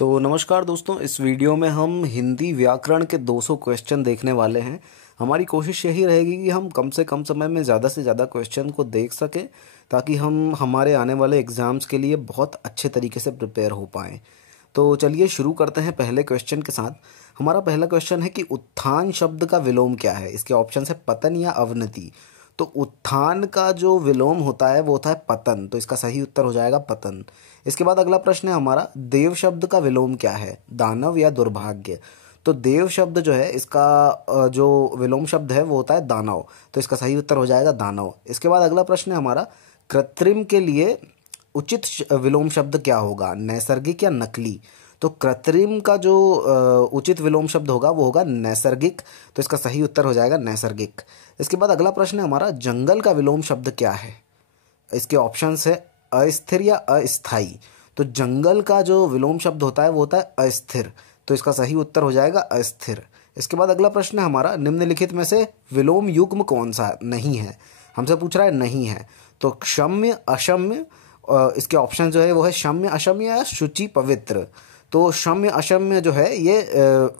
तो नमस्कार दोस्तों, इस वीडियो में हम हिंदी व्याकरण के 200 क्वेश्चन देखने वाले हैं। हमारी कोशिश यही रहेगी कि हम कम से कम समय में ज़्यादा से ज़्यादा क्वेश्चन को देख सकें ताकि हम हमारे आने वाले एग्ज़ाम्स के लिए बहुत अच्छे तरीके से प्रिपेयर हो पाएँ। तो चलिए शुरू करते हैं पहले क्वेश्चन के साथ। हमारा पहला क्वेश्चन है कि उत्थान शब्द का विलोम क्या है। इसके ऑप्शन है पतन या अवनति। तो उत्थान का जो विलोम होता है वो होता है पतन, तो इसका सही उत्तर हो जाएगा पतन। इसके बाद अगला प्रश्न है हमारा, देव शब्द का विलोम क्या है, दानव या दुर्भाग्य। तो देव शब्द जो है इसका जो विलोम शब्द है वो होता है दानव, तो इसका सही उत्तर हो जाएगा दानव। इसके बाद अगला प्रश्न है हमारा, कृत्रिम के लिए उचित विलोम शब्द क्या होगा, नैसर्गिक या नकली। तो कृत्रिम का जो उचित विलोम शब्द होगा वो होगा नैसर्गिक, तो इसका सही उत्तर हो जाएगा नैसर्गिक। इसके बाद अगला प्रश्न है हमारा, जंगल का विलोम शब्द क्या है। इसके ऑप्शंस है अस्थिर या अस्थाई। तो जंगल का जो विलोम शब्द होता है वो होता है अस्थिर, तो इसका सही उत्तर हो जाएगा अस्थिर। इसके बाद अगला प्रश्न है हमारा, निम्नलिखित में से विलोम युग्म कौन सा नहीं है। हमसे पूछ रहा है नहीं है, तो क्षम्य अक्षम्य, इसके ऑप्शन जो है वो है क्षम्य अक्षम्य या शुचि पवित्र। तो क्षम्य अक्षम्य जो है ये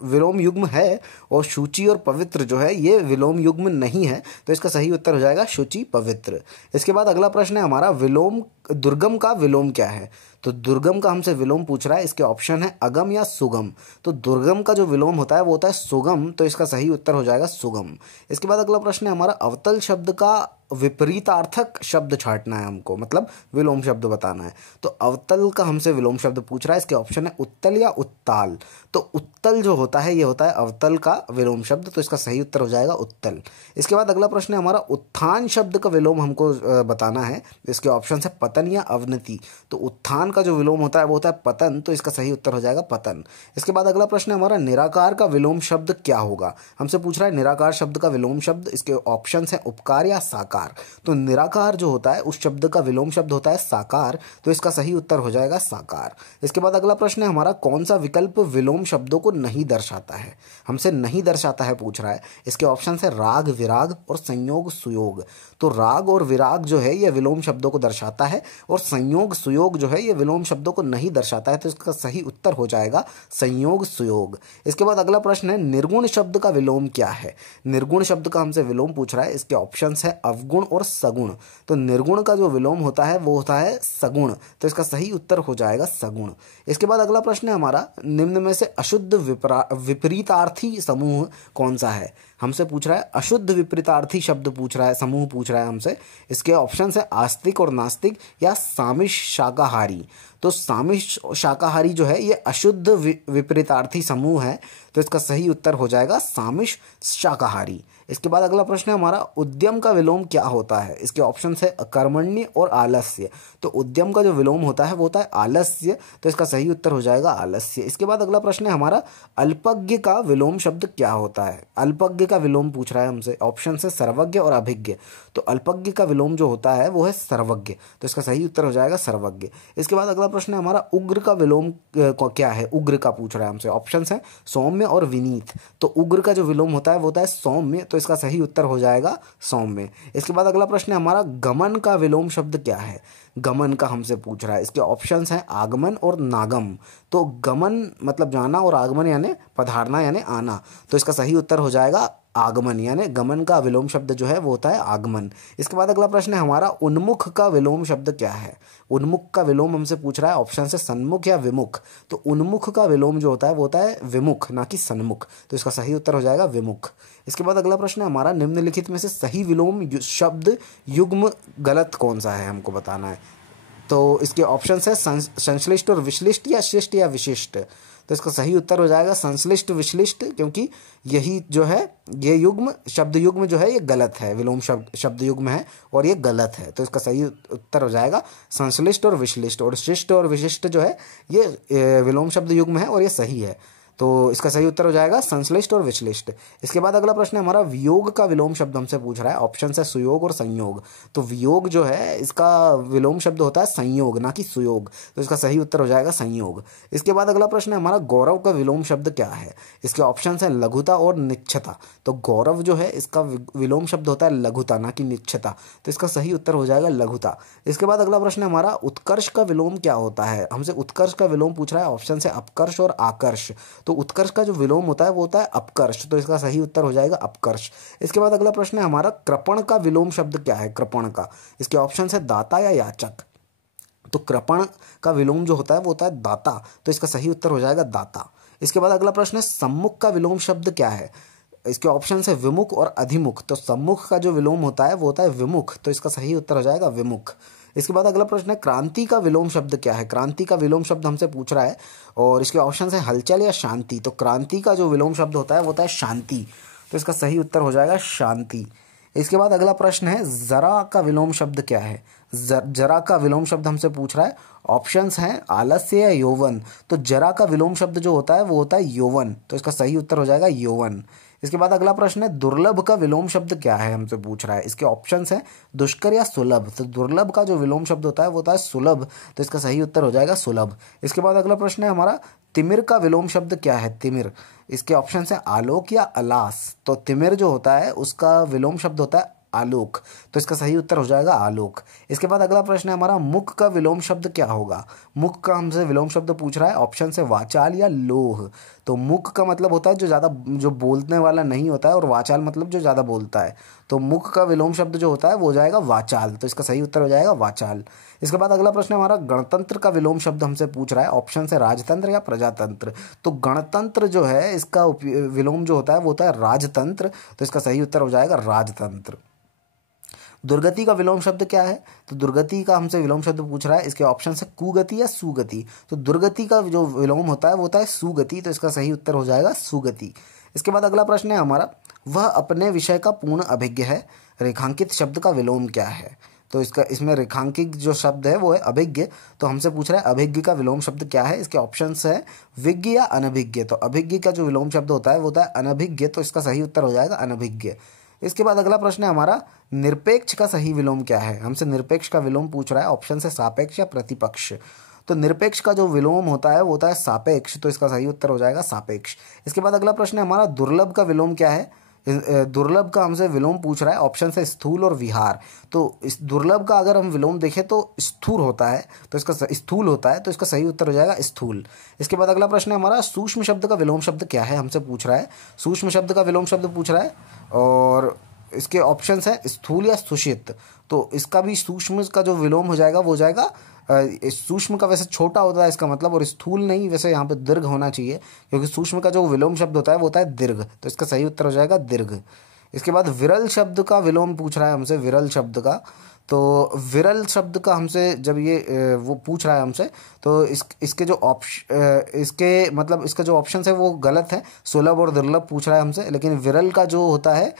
विलोम युग्म है और शुचि और पवित्र जो है ये विलोम युग्म नहीं है, तो इसका सही उत्तर हो जाएगा शुचि पवित्र। इसके बाद अगला प्रश्न है हमारा, विलोम दुर्गम का विलोम क्या है। तो दुर्गम का हमसे विलोम पूछ रहा है, इसके ऑप्शन है अगम या सुगम। तो दुर्गम का जो विलोम होता है वो होता है सुगम, तो इसका सही उत्तर हो जाएगा सुगम। इसके बाद अगला प्रश्न है हमारा, अवतल शब्द का विपरीतार्थक शब्द छांटना है हमको, मतलब विलोम शब्द बताना है। तो अवतल का हमसे विलोम शब्द पूछ रहा है, इसके ऑप्शन है उत्तल या उत्ताल। तो उत्तल जो होता है ये होता है अवतल का विलोम शब्द, तो इसका सही उत्तर हो जाएगा उत्तल। इसके बाद अगला प्रश्न है हमारा, उत्थान शब्द का विलोम हमको बताना है। इसके ऑप्शन है पतन या अवनति। तो उत्थान का जो विलोम होता है वो होता है पतन, तो इसका सही उत्तर हो जाएगा पतन। इसके बाद अगला प्रश्न है हमारा, निराकार का विलोम शब्द क्या होगा। हमसे पूछ रहा है निराकार शब्द का विलोम शब्द, इसके ऑप्शन है उपकार या साकार। तो निराकार जो होता है उस शब्द का विलोम शब्द होता है साकार, तो इसका सही उत्तर हो जाएगा साकार। इसके बाद अगला प्रश्न है हमारा, कौन सा विकल्प विलोम शब्दों को नहीं दर्शाता है। हमसे नहीं दर्शाता है पूछ रहा है, इसके ऑप्शन है राग विराग और संयोग सुयोग। तो राग और विराग जो है ये विलोम शब्दों को दर्शाता है और संयोग सुयोग जो है ये विलोम शब्दों को नहीं दर्शाता है, तो इसका सही उत्तर हो जाएगा संयोग सुयोग। इसके बाद अगला प्रश्न है, निर्गुण शब्द का विलोम क्या है। निर्गुण शब्द का हमसे विलोम पूछ रहा है, इसके ऑप्शंस है अवगुण और सगुण। तो निर्गुण का जो विलोम होता है वो होता है सगुण, तो इसका सही उत्तर हो जाएगा सगुण। इसके बाद अगला प्रश्न है हमारा, निम्न में से अशुद्ध विपरीतार्थी समूह कौन सा है। हमसे पूछ रहा है अशुद्ध विपरीतार्थी शब्द पूछ रहा है, समूह पूछ रहा है हमसे। इसके ऑप्शन है आस्तिक और नास्तिक या सामिश शाकाहारी। तो सामिश शाकाहारी जो है ये अशुद्ध विपरीतार्थी समूह है, तो इसका सही उत्तर हो जाएगा सामिश शाकाहारी। इसके बाद अगला प्रश्न है हमारा, उद्यम का विलोम क्या होता है। इसके ऑप्शन है कर्मण्य और आलस्य। तो उद्यम का जो विलोम होता है वो होता है आलस्य, तो इसका सही उत्तर हो जाएगा आलस्य। इसके बाद अगला प्रश्न है हमारा, अल्पज्ञ का विलोम शब्द क्या होता है। अल्पज्ञ का विलोम पूछ रहा है हमसे, ऑप्शन है सर्वज्ञ और अभिज्ञ। तो अल्पज्ञ का विलोम जो होता है वो है सर्वज्ञ, तो इसका सही उत्तर हो जाएगा सर्वज्ञ। इसके बाद अगला प्रश्न है हमारा, उग्र का विलोम क्या है। उग्र का पूछ रहा है हमसे, ऑप्शन है सौम्य और विनीत। तो उग्र का जो विलोम होता है वो होता है सौम्य, तो इसका सही उत्तर हो जाएगा सौम्य। इसके बाद अगला प्रश्न है हमारा, गमन का विलोम शब्द क्या है। गमन का हमसे पूछ रहा है, इसके ऑप्शंस हैं आगमन और नागम। तो गमन मतलब जाना और आगमन यानी पधारना यानी आना, तो इसका सही उत्तर हो जाएगा आगमन, यानी गमन का विलोम शब्द जो है वो होता है आगमन। इसके बाद अगला प्रश्न है हमारा, उन्मुख का विलोम शब्द क्या है। उन्मुख का विलोम हमसे पूछ रहा है, ऑप्शन से सन्मुख या विमुख। तो उन्मुख का विलोम जो होता है वो होता है विमुख, ना कि सन्मुख, तो इसका सही उत्तर हो जाएगा विमुख। इसके बाद अगला प्रश्न है हमारा, निम्नलिखित में से सही विलोम शब्द युग्म गलत कौन सा है हमको बताना है। तो इसके ऑप्शन है संश्लिष्ट और विश्लिष्ट या शिष्ट या विशिष्ट। तो इसका सही उत्तर हो जाएगा संश्लिष्ट विश्लिष्ट, क्योंकि यही जो है ये युग्म शब्द युग्म जो है ये गलत है, विलोम शब्द युग्म है और ये गलत है, तो इसका सही उत्तर हो जाएगा संश्लिष्ट और विश्लिष्ट। और शिष्ट और विशिष्ट जो है ये विलोम शब्द युग्म है और ये सही है। तो इसका सही उत्तर हो जाएगा संश्लिष्ट और विश्लिष्ट। इसके बाद अगला प्रश्न है हमारा वियोग का विलोम शब्द हमसे पूछ रहा है। ऑप्शन है सुयोग और संयोग। तो वियोग जो है इसका विलोम शब्द होता है संयोग, ना कि सुयोग। तो इसका सही उत्तर हो जाएगा संयोग। इसके बाद अगला प्रश्न है हमारा गौरव का विलोम शब्द क्या है। इसके ऑप्शन है लघुता और निच्छता। तो गौरव जो है इसका विलोम शब्द होता है लघुता, ना कि निच्छता। तो इसका सही उत्तर हो जाएगा लघुता। इसके बाद अगला प्रश्न है हमारा उत्कर्ष का विलोम क्या होता है। हमसे उत्कर्ष का विलोम पूछ रहा है। ऑप्शन है अपकर्ष और आकर्ष। तो उत्कर्ष का जो विलोम होता है वो होता है अपकर्ष। तो इसका सही उत्तर हो जाएगा अपकर्ष। इसके बाद अगला प्रश्न है हमारा कृपण का विलोम शब्द क्या है। कृपण का, इसके ऑप्शन है दाता या याचक। तो कृपण का विलोम जो होता है वो होता है दाता। तो इसका सही उत्तर हो जाएगा दाता। इसके बाद अगला प्रश्न है सम्मुख का विलोम शब्द क्या है। इसके ऑप्शन है विमुख और अधिमुख। तो सम्मुख का जो विलोम होता है वो होता है विमुख। तो इसका सही उत्तर हो जाएगा विमुख। इसके बाद अगला प्रश्न है क्रांति का विलोम शब्द क्या है। क्रांति का विलोम शब्द हमसे पूछ रहा है और इसके ऑप्शन है हलचल या शांति। तो क्रांति का जो विलोम शब्द होता है वो होता है शांति। तो इसका सही उत्तर हो जाएगा शांति। इसके बाद अगला प्रश्न है जरा का विलोम शब्द क्या है। जरा का विलोम शब्द हमसे पूछ रहा है। ऑप्शंस हैं आलस्य या यौवन। तो जरा का विलोम शब्द जो होता है वो होता है यौवन। तो इसका सही उत्तर हो जाएगा यौवन। इसके बाद अगला प्रश्न है दुर्लभ का विलोम शब्द क्या है, हमसे पूछ रहा है। इसके ऑप्शंस हैं दुष्कर या सुलभ। तो दुर्लभ का जो विलोम शब्द होता है वो होता है सुलभ। तो इसका सही उत्तर हो जाएगा सुलभ। इसके बाद अगला प्रश्न है हमारा तिमिर का विलोम शब्द क्या है। तिमिर, इसके ऑप्शन है आलोक या अलास। तो तिमिर जो होता है उसका विलोम शब्द होता है आलोक। तो इसका सही उत्तर हो जाएगा आलोक। इसके बाद अगला प्रश्न है हमारा मुख का विलोम शब्द क्या होगा। मुख का हमसे विलोम शब्द पूछ रहा है। ऑप्शन है वाचाल या लोह। तो मुख का मतलब होता है जो बोलने वाला नहीं होता है, और वाचाल मतलब जो ज़्यादा बोलता है। तो मुख का विलोम शब्द जो होता है वो हो जाएगा वाचाल। तो इसका सही उत्तर हो जाएगा वाचाल। इसके बाद अगला प्रश्न है हमारा गणतंत्र का विलोम शब्द हमसे पूछ रहा है। ऑप्शन है राजतंत्र या प्रजातंत्र। तो गणतंत्र जो है इसका विलोम जो होता है वो होता है राजतंत्र। तो इसका सही उत्तर हो जाएगा राजतंत्र। दुर्गति का विलोम शब्द क्या है। तो दुर्गति का हमसे विलोम शब्द पूछ रहा है। इसके ऑप्शन है कुगति या सुगति। तो दुर्गति का जो विलोम होता है वो होता है सुगति। तो इसका सही उत्तर हो जाएगा सुगति। इसके बाद अगला प्रश्न है हमारा वह अपने विषय का पूर्ण अभिज्ञ है। रेखांकित शब्द का विलोम क्या है। तो इसमें रेखांकित जो शब्द है वो है अभिज्ञ। तो हमसे पूछ रहा है अभिज्ञ का विलोम शब्द क्या है। इसके ऑप्शंस है विज्ञ या अनभिज्ञ। तो अभिज्ञ का जो विलोम शब्द होता है वो होता है अनभिज्ञ। तो इसका सही उत्तर हो जाएगा अनभिज्ञ। इसके बाद अगला प्रश्न है हमारा निरपेक्ष का सही विलोम क्या है। हमसे निरपेक्ष का विलोम पूछ रहा है। ऑप्शन है सापेक्ष या प्रतिपक्ष। तो निरपेक्ष का जो विलोम होता है वो होता है सापेक्ष। तो इसका सही उत्तर हो जाएगा सापेक्ष। इसके बाद अगला प्रश्न है हमारा दुर्लभ का विलोम क्या है। दुर्लभ का हमसे विलोम पूछ रहा है। ऑप्शन है स्थूल और विहार। तो इस दुर्लभ का अगर हम विलोम देखें तो स्थूल होता है। तो इसका स्थूल होता है। तो इसका सही उत्तर हो जाएगा स्थूल। इसके बाद अगला प्रश्न है हमारा सूक्ष्म शब्द का विलोम शब्द क्या है, हमसे पूछ रहा है। सूक्ष्म शब्द का विलोम शब्द पूछ रहा है और इसके ऑप्शंस है स्थूल या सुषित। तो इसका भी सूक्ष्म का जो विलोम हो जाएगा वो हो जाएगा सूक्ष्म का वैसे छोटा होता है इसका मतलब, और स्थूल नहीं, वैसे यहाँ पे दीर्घ होना चाहिए क्योंकि सूक्ष्म का जो विलोम शब्द होता है वो होता है दीर्घ। तो इसका सही उत्तर हो जाएगा दीर्घ। इसके बाद विरल शब्द का विलोम पूछ रहा है हमसे। विरल शब्द का, तो विरल शब्द का हमसे जब ये वो पूछ रहा है हमसे, तो इसके जो ऑप्शन है वो गलत है। सुलभ और दुर्लभ पूछ रहा है हमसे, लेकिन विरल का जो होता है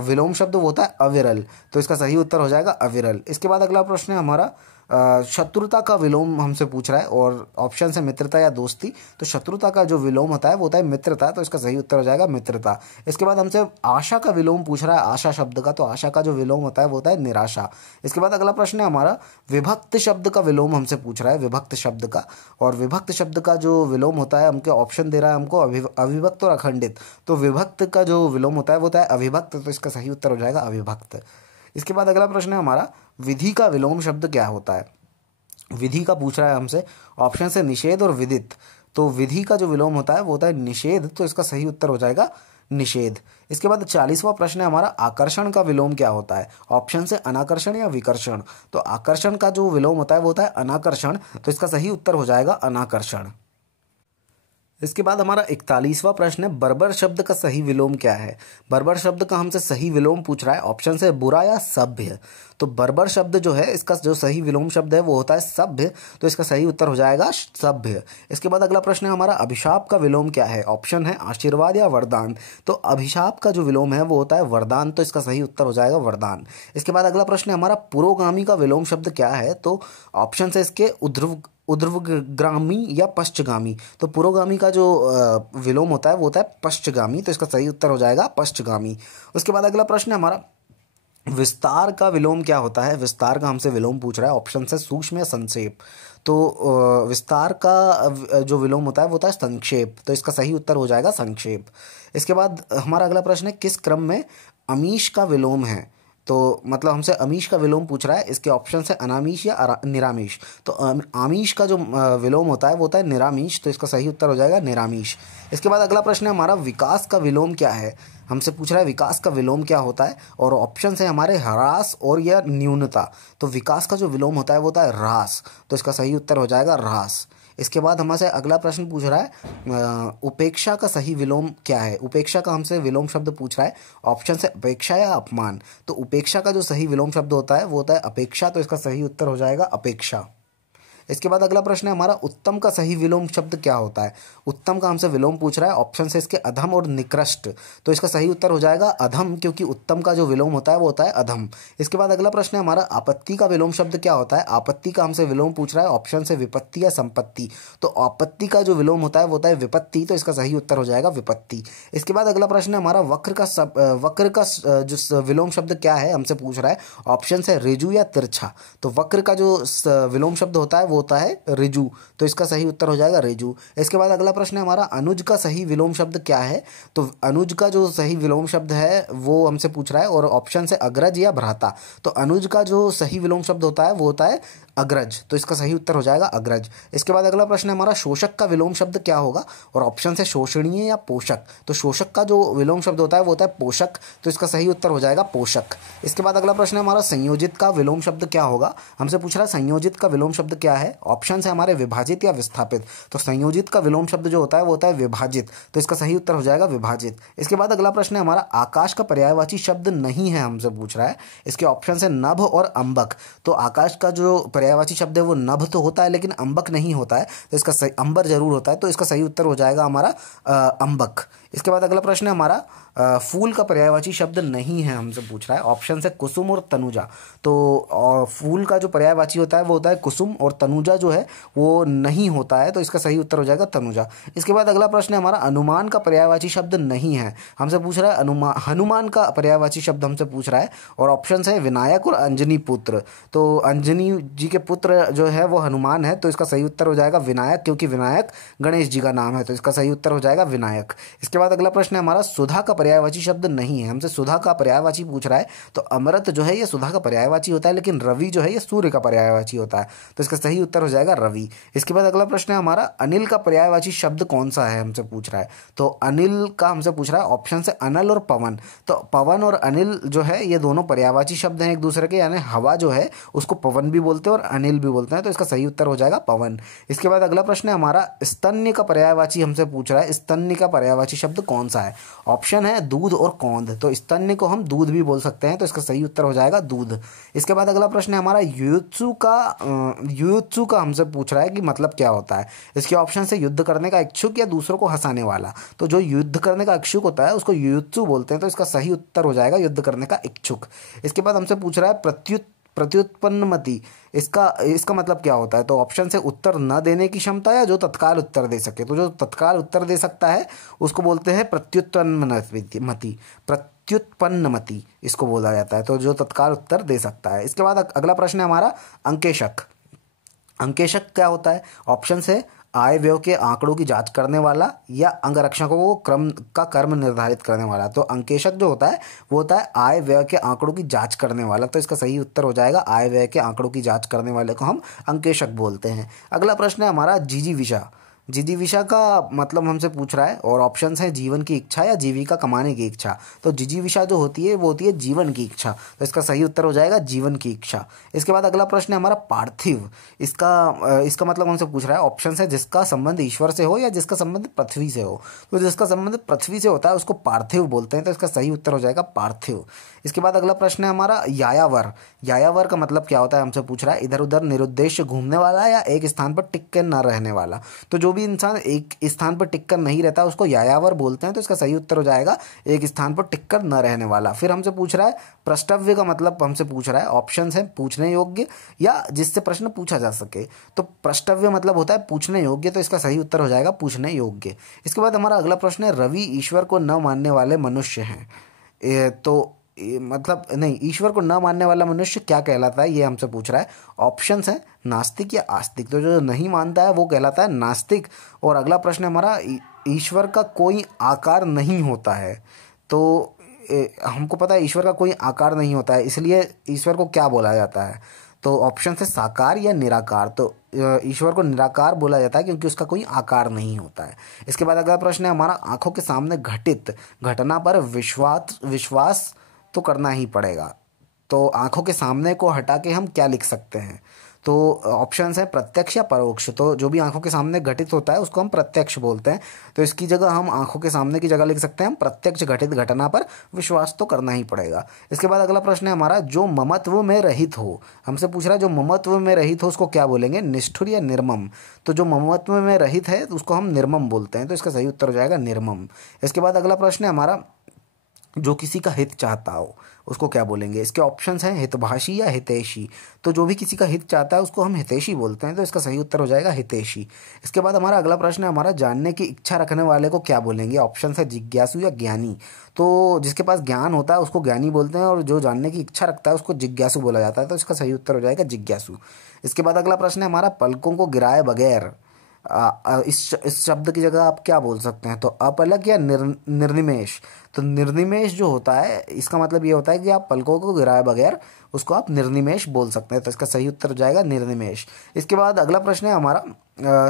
विलोम शब्द वो होता है अविरल। तो इसका सही उत्तर हो जाएगा अविरल। इसके बाद अगला प्रश्न है हमारा शत्रुता का विलोम हमसे पूछ रहा है और ऑप्शन है मित्रता या दोस्ती। तो शत्रुता का जो विलोम होता है वो होता है मित्रता। तो इसका सही उत्तर हो जाएगा मित्रता। इसके बाद हमसे आशा का विलोम पूछ रहा है, आशा शब्द का। तो आशा का जो विलोम होता है वो होता है निराशा। इसके बाद अगला प्रश्न है हमारा विभक्त शब्द का विलोम हमसे पूछ रहा है, विभक्त शब्द का। और विभक्त शब्द का जो विलोम होता है हमके ऑप्शन दे रहा है हमको अविभक्त और अखंडित। तो विभक्त का जो विलोम होता है वो होता है अविभक्त। तो इसका सही उत्तर हो जाएगा अविभक्त। इसके बाद अगला प्रश्न है हमारा विधि का विलोम शब्द क्या होता है। विधि का पूछ रहा है हमसे। ऑप्शन है निषेध और विदित। तो विधि का जो विलोम होता है वो होता है निषेध। तो इसका सही उत्तर हो जाएगा निषेध। इसके बाद 40वां प्रश्न है हमारा आकर्षण का विलोम क्या होता है। ऑप्शन है अनाकर्षण या विकर्षण। तो आकर्षण का जो विलोम होता है वो होता है अनाकर्षण। तो इसका सही उत्तर हो जाएगा अनाकर्षण। इसके बाद हमारा 41वां प्रश्न है बर्बर शब्द का सही विलोम क्या है। बर्बर शब्द का हमसे सही विलोम पूछ रहा है। ऑप्शन है बुरा या सभ्य। तो बर्बर शब्द जो है इसका जो सही विलोम शब्द है वो होता है सभ्य। तो इसका सही उत्तर हो जाएगा सभ्य। इसके बाद अगला प्रश्न है हमारा अभिशाप का विलोम क्या है। ऑप्शन है आशीर्वाद या वरदान। तो अभिशाप का जो विलोम है वो होता है वरदान। तो इसका सही उत्तर हो जाएगा वरदान। इसके बाद अगला प्रश्न है हमारा पुरोगामी का विलोम शब्द क्या है। तो ऑप्शन है इसके ऊर्ध्वगामी या पश्चगामी। तो पुरोगामी का जो विलोम होता है वो होता है पश्चगामी, तो इसका सही उत्तर हो जाएगा पश्चगामी। उसके बाद अगला प्रश्न है हमारा, विस्तार का विलोम क्या होता है? विस्तार का हमसे विलोम पूछ रहा है, ऑप्शन है सूक्ष्म या संक्षेप। तो विस्तार का जो विलोम होता है वो होता है संक्षेप, तो इसका सही उत्तर हो जाएगा संक्षेप। इसके बाद हमारा अगला प्रश्न है, किस क्रम में अमीश का विलोम है? तो मतलब हमसे अमीश का विलोम पूछ रहा है, इसके ऑप्शन है अनामीश या निरामीश। तो आमीश का जो विलोम होता है वो होता है निरामीश, तो इसका सही उत्तर हो जाएगा निरामीश। इसके बाद अगला प्रश्न है हमारा, विकास का विलोम क्या है? हमसे पूछ रहा है विकास का विलोम क्या होता है, और ऑप्शन है हमारे ह्रास और या न्यूनता। तो विकास का जो विलोम होता है वो होता है ह्रास, तो इसका सही उत्तर हो जाएगा ह्रास। इसके बाद हमसे अगला प्रश्न पूछ रहा है, उपेक्षा का सही विलोम क्या है? उपेक्षा का हमसे विलोम शब्द पूछ रहा है, ऑप्शन है अपेक्षा या अपमान। तो उपेक्षा का जो सही विलोम शब्द होता है वो होता है अपेक्षा, तो इसका सही उत्तर हो जाएगा अपेक्षा। इसके बाद अगला प्रश्न है हमारा, उत्तम का सही विलोम शब्द क्या होता है? उत्तम का हमसे विलोम पूछ रहा है, ऑप्शन है इसके अधम और निकृष्ट। तो इसका सही उत्तर हो जाएगा अधम, क्योंकि उत्तम का जो विलोम होता है वो होता है अधम। इसके बाद अगला प्रश्न है हमारा, आपत्ति का विलोम शब्द क्या होता है? आपत्ति का हमसे विलोम पूछ रहा है, ऑप्शन है विपत्ति या संपत्ति। तो आपत्ति का जो विलोम होता है वो होता है विपत्ति, तो इसका सही उत्तर हो जाएगा विपत्ति। इसके बाद अगला प्रश्न है हमारा, वक्र का जो विलोम शब्द क्या है हमसे पूछ रहा है, ऑप्शन है ऋजु या तिरछा। तो वक्र का जो विलोम शब्द होता है वो होता है ऋजु, तो इसका सही उत्तर हो जाएगा ऋजु। इसके बाद अगला प्रश्न है हमारा, अनुज का सही विलोम शब्द क्या है? तो अनुज का जो सही विलोम शब्द है वो हमसे पूछ रहा है, और ऑप्शन है अग्रज या भ्राता। तो अनुज का जो सही विलोम शब्द होता है वो होता है अग्रज, तो इसका सही उत्तर हो जाएगा अग्रज। इसके बाद अगला प्रश्न है हमारा, शोषक का विलोम शब्द क्या होगा? और ऑप्शन है शोषणीय या पोषक। तो शोषक का जो विलोम शब्द होता है वो होता है पोषक, तो इसका सही उत्तर हो जाएगा पोषक। इसके बाद अगला प्रश्न है हमारा, संयोजित का विलोम शब्द क्या होगा? हमसे पूछ रहा है संयोजित का विलोम शब्द क्या है, ऑप्शन है हमारे विभाजित या विस्थापित। तो संयोजित का विलोम शब्द जो होता है वो होता है विभाजित, तो इसका सही उत्तर हो जाएगा विभाजित। इसके बाद अगला प्रश्न है हमारा, आकाश का पर्यायवाची शब्द नहीं है हमसे पूछ रहा है, इसके ऑप्शन है नभ और अंबक। तो आकाश का जो पर्यायवाची शब्द है वो नभ तो होता है लेकिन अंबक नहीं होता है, तो इसका सही अंबर जरूर होता है, तो इसका सही उत्तर हो जाएगा हमारा अंबक। इसके बाद अगला प्रश्न है हमारा, फूल का पर्यायवाची शब्द नहीं है हमसे पूछ रहा है, ऑप्शन है कुसुम और तनुजा। तो फूल का जो पर्यायवाची होता है वो होता है कुसुम, और तनुजा जो है वो नहीं होता है, तो इसका सही उत्तर हो जाएगा तनुजा। इसके बाद अगला प्रश्न है हमारा, अनुमान का पर्यायवाची शब्द नहीं है हमसे पूछ रहा है, हनुमान का पर्यायवाची शब्द हमसे पूछ रहा है, और ऑप्शन है विनायक और अंजनी पुत्र। तो अंजनी जी के पुत्र जो है वो हनुमान है, तो इसका सही उत्तर हो जाएगा विनायक, क्योंकि विनायक गणेश जी का नाम है, तो इसका सही उत्तर हो जाएगा विनायक। इसके बाद अगला प्रश्न है हमारा, सुधा का पर्यायवाची शब्द नहीं है हमसे सुधा का पर्यायवाची पूछ रहा है। तो अमृत जो है ये सुधा का पर्यायवाची होता है, लेकिन रवि जो है ये सूर्य का पर्यायवाची होता है, तो इसका सही उत्तर हो जाएगा रवि। इसके बाद अगला प्रश्न है हमारा, अनिल का पर्यायवाची शब्द कौन सा है हमसे पूछ रहा है। तो अनिल का हमसे पूछ रहा है, ऑप्शन से अनल और पवन। तो पवन और अनिल जो है ये दोनों पर्यायवाची शब्द हैं एक दूसरे के, यानी हवा जो है उसको पवन भी बोलते हैं और अनिल भी बोलते हैं, तो इसका सही उत्तर हो जाएगा पवन। इसके बाद अगला प्रश्न है हमारा, स्तन्य का पर्यायवाची हमसे पूछ रहा है, स्तन्य का पर्यायवाची शब्द कौन सा है? ऑप्शन है दूध और कौंध। तो स्तन्य को हम दूध भी बोल सकते हैं, तो इसका सही उत्तर हो जाएगा दूध। इसके बाद अगला प्रश्न है हमारा, युयुत्सु का हमसे पूछ रहा है कि मतलब क्या होता है। इसके ऑप्शन से युद्ध करने का इच्छुक या दूसरों को हंसाने वाला। तो जो युद्ध करने का इच्छुक होता है उसको युयुत्सु बोलते हैं, तो इसका सही उत्तर हो जाएगा युद्ध करने का इच्छुक। इसके बाद हमसे पूछ रहा है प्रत्युत्पन्नमति, इसका मतलब क्या होता है? तो ऑप्शन से उत्तर न देने की क्षमता या जो तत्काल उत्तर दे सके। तो जो तत्काल उत्तर दे सकता है उसको बोलते हैं प्रत्युत्पन्नमति इसको बोला जाता है, तो जो तत्काल उत्तर दे सकता है। इसके बाद अगला प्रश्न है हमारा, अंकेशक। अंकेशक क्या होता है? ऑप्शन से आय व्यय के आंकड़ों की जांच करने वाला या अंगरक्षकों को कर्म निर्धारित करने वाला। तो अंकेशक जो होता है वो होता है आय व्यय के आंकड़ों की जांच करने वाला, तो इसका सही उत्तर हो जाएगा आय व्यय के आंकड़ों की जांच करने वाले को हम अंकेशक बोलते हैं। अगला प्रश्न है हमारा, जिजीविषा। जिजीविषा का मतलब हमसे पूछ रहा है, और ऑप्शंस हैं जीवन की इच्छा या जीविका कमाने की इच्छा। तो जिजीविषा जो होती है वो होती है जीवन की इच्छा, तो इसका सही उत्तर हो जाएगा जीवन की इच्छा। इसके बाद अगला प्रश्न है हमारा, पार्थिव। इसका मतलब हमसे पूछ रहा है, ऑप्शन है जिसका संबंध ईश्वर से हो या जिसका संबंध पृथ्वी से हो। तो जिसका संबंध पृथ्वी से होता है उसको पार्थिव बोलते हैं, तो इसका सही उत्तर हो जाएगा पार्थिव। इसके बाद अगला प्रश्न है हमारा, यायावर। यायावर का मतलब क्या होता है हमसे पूछ रहा है, इधर उधर निरुद्देश्य घूमने वाला या एक स्थान पर टिक के न रहने वाला। तो जो भी इंसान एक स्थान पर टिक कर नहीं रहता उसको यायावर बोलते हैं। तो इसका सही उत्तर हो जाएगा एक स्थान पर टिक कर न रहने वाला। फिर हमसे पूछ रहा है प्रष्टव्य का मतलब हमसे पूछ रहा है, ऑप्शंस है पूछने योग्य या जिससे प्रश्न पूछा जा सके। तो प्रष्टव्य मतलब होता है पूछने योग्य, तो इसका सही उत्तर हो जाएगा पूछने योग्य। इसके बाद हमारा अगला प्रश्न है रवि ईश्वर को न मानने वाले मनुष्य हैं। तो मतलब नहीं, ईश्वर को न मानने वाला मनुष्य क्या कहलाता है, ये हमसे पूछ रहा है। ऑप्शंस हैं नास्तिक या आस्तिक। तो जो नहीं मानता है वो कहलाता है नास्तिक। और अगला प्रश्न है हमारा ईश्वर का कोई आकार नहीं होता है। तो हमको पता है ईश्वर का कोई आकार नहीं होता है, इसलिए ईश्वर को क्या बोला जाता है। तो ऑप्शन है साकार या निराकार। तो ईश्वर को निराकार बोला जाता है क्योंकि उसका कोई आकार नहीं होता है। इसके बाद अगला प्रश्न है हमारा आंखों के सामने घटित घटना पर विश्वास तो करना ही पड़ेगा। तो आंखों के सामने को हटा के हम क्या लिख सकते हैं। तो ऑप्शंस है प्रत्यक्ष या परोक्ष। तो जो भी आंखों के सामने घटित होता है उसको हम प्रत्यक्ष बोलते हैं। तो इसकी जगह हम आंखों के सामने की जगह लिख सकते हैं हम प्रत्यक्ष घटित घटना पर विश्वास तो करना ही पड़ेगा। इसके बाद अगला प्रश्न है हमारा जो ममत्व में रहित हो। हमसे पूछ रहा है जो ममत्व में रहित हो उसको क्या बोलेंगे, निष्ठुर या निर्मम। तो जो ममत्व में रहित है उसको हम निर्मम बोलते हैं। तो इसका सही उत्तर हो जाएगा निर्मम। इसके बाद अगला प्रश्न है हमारा जो किसी का हित चाहता हो उसको क्या बोलेंगे। इसके ऑप्शंस हैं हितभाषी या हितैषी। तो जो भी किसी का हित चाहता है उसको हम हितैषी बोलते हैं। तो इसका सही उत्तर हो जाएगा हितैषी। इसके बाद हमारा अगला प्रश्न है हमारा जानने की इच्छा रखने वाले को क्या बोलेंगे। ऑप्शंस है जिज्ञासु या ज्ञानी। तो जिसके पास ज्ञान होता है उसको ज्ञानी बोलते हैं और जो जानने की इच्छा रखता है उसको जिज्ञासु बोला जाता है। तो इसका सही उत्तर हो जाएगा जिज्ञासु। इसके बाद अगला प्रश्न है हमारा पलकों को गिराए बगैर इस शब्द की जगह आप क्या बोल सकते हैं। तो अपलक या निर्निमेष। तो निर्निमेष जो होता है इसका मतलब ये होता है कि आप पलकों को गिराए बगैर उसको आप निर्निमेष बोल सकते हैं। तो इसका सही उत्तर हो जाएगा निर्निमेष। इसके बाद अगला प्रश्न है हमारा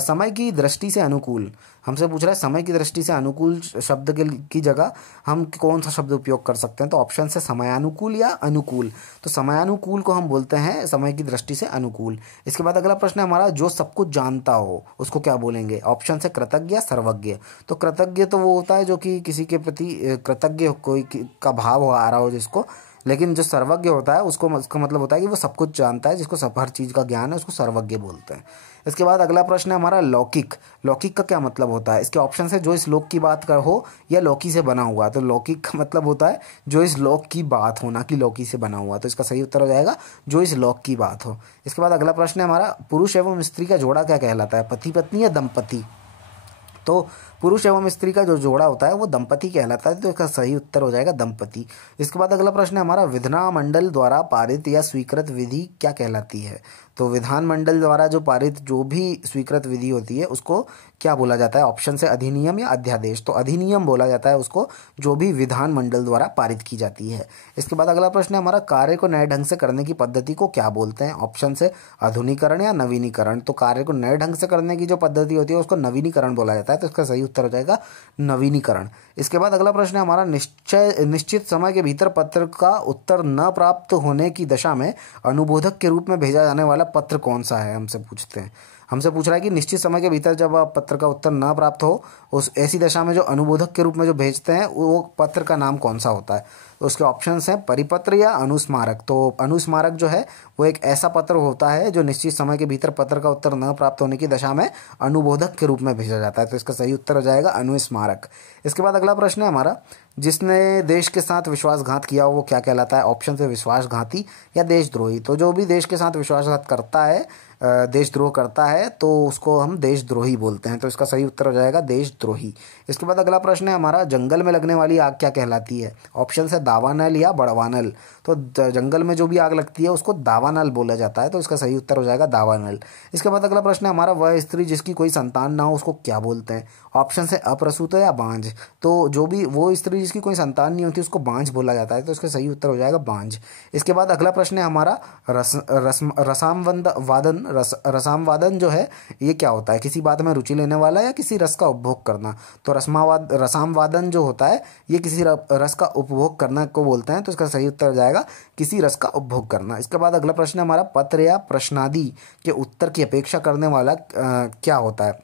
समय की दृष्टि से अनुकूल। हमसे पूछ रहा है समय की दृष्टि से अनुकूल शब्द की जगह हम कौन सा शब्द उपयोग कर सकते हैं। तो ऑप्शन है समयानुकूल या अनुकूल। तो समयानुकूल को हम बोलते हैं समय की दृष्टि से अनुकूल। इसके बाद अगला प्रश्न है हमारा जो सब कुछ जानता हो उसको क्या बोलेंगे। ऑप्शन है कृतज्ञ या सर्वज्ञ। तो कृतज्ञ तो वो होता है जो कि किसी के प्रति कृतज्ञ कोई का भाव आ रहा हो जिसको, लेकिन जो सर्वज्ञ होता है उसको उसका मतलब होता है कि वो सब कुछ जानता है, जिसको सब हर चीज़ का ज्ञान है उसको सर्वज्ञ बोलते हैं। इसके बाद अगला प्रश्न है हमारा लौकिक। लौकिक का क्या मतलब होता है। इसके ऑप्शन है जो इस लोक की बात कर हो या लौकी से बना हुआ। तो लौकिक का मतलब होता है जो इस लोक की बात हो, ना कि लौकी से बना हुआ। तो इसका सही उत्तर हो जाएगा जो इस लोक की बात हो। इसके बाद अगला प्रश्न है हमारा पुरुष एवं स्त्री का जोड़ा क्या कहलाता है, पति पत्नी या दंपति। तो पुरुष एवं स्त्री का जो जोड़ा होता है वो दंपति कहलाता है। तो इसका सही उत्तर हो जाएगा दंपति। इसके बाद अगला प्रश्न है हमारा विधानमंडल द्वारा पारित या स्वीकृत विधि क्या कहलाती है। तो विधानमंडल द्वारा जो पारित जो भी स्वीकृत विधि होती है उसको क्या बोला जाता है। ऑप्शन से अधिनियम या अध्यादेश। तो अधिनियम बोला जाता है उसको जो भी विधानमंडल द्वारा पारित की जाती है। इसके बाद अगला प्रश्न है हमारा कार्य को नए ढंग से करने की पद्धति को क्या बोलते हैं। ऑप्शन से आधुनिकरण या नवीनीकरण। तो कार्य को नए ढंग से करने की जो पद्धति होती है उसको नवीनीकरण बोला जाता है। तो इसका सही उत्तर हो जाएगा नवीनीकरण। इसके बाद अगला प्रश्न है हमारा निश्चित समय के भीतर पत्र का उत्तर न प्राप्त होने की दशा में अनुबोधक के रूप में भेजा जाने वाला पत्र कौन सा है। हमसे पूछते हैं, हमसे पूछ रहा है कि निश्चित समय के भीतर जब आप पत्र का उत्तर ना प्राप्त हो उस ऐसी दशा में जो अनुबोधक के रूप में जो भेजते हैं वो पत्र का नाम कौन सा होता है। तो उसके ऑप्शंस हैं परिपत्र या अनुस्मारक। तो अनुस्मारक जो है वो एक ऐसा पत्र होता है जो निश्चित समय के भीतर पत्र का उत्तर न प्राप्त होने की दशा में अनुबोधक के रूप में भेजा जाता है। तो इसका सही उत्तर हो जाएगा अनुस्मारक। इसके बाद अगला प्रश्न है हमारा जिसने देश के साथ विश्वासघात किया वो क्या कहलाता है। ऑप्शन से विश्वासघाती या देशद्रोही। तो जो भी देश के साथ विश्वासघात करता है, देशद्रोह करता है, तो उसको हम देशद्रोही बोलते हैं। तो इसका सही उत्तर हो जाएगा देशद्रोही। इसके बाद अगला प्रश्न है हमारा जंगल में लगने वाली आग क्या कहलाती है। ऑप्शन है दावानल या बड़वानल। तो जंगल में जो भी आग लगती है उसको दावानल बोला जाता है। तो इसका सही उत्तर हो जाएगा दावानल। इसके बाद अगला प्रश्न है हमारा वह स्त्री जिसकी कोई संतान ना हो उसको क्या बोलते हैं। ऑप्शन है अप्रसूत या बांझ। तो जो भी वो स्त्री जिसकी कोई संतान नहीं होती उसको बांझ बोला जाता है। तो इसका सही उत्तर हो जाएगा बांझ। इसके बाद अगला प्रश्न है हमारा रसामवादन जो है ये क्या होता है। किसी बात में रुचि लेने वाला या किसी रस का उपभोग करना। तो रसामवादन जो होता है ये किसी रस का उपभोग करना को बोलते हैं। तो इसका सही उत्तर हो जाएगा किसी रस का उपभोग करना। इसके बाद अगला प्रश्न है हमारा पत्र या प्रश्नादि के उत्तर की अपेक्षा करने वाला क्या होता है।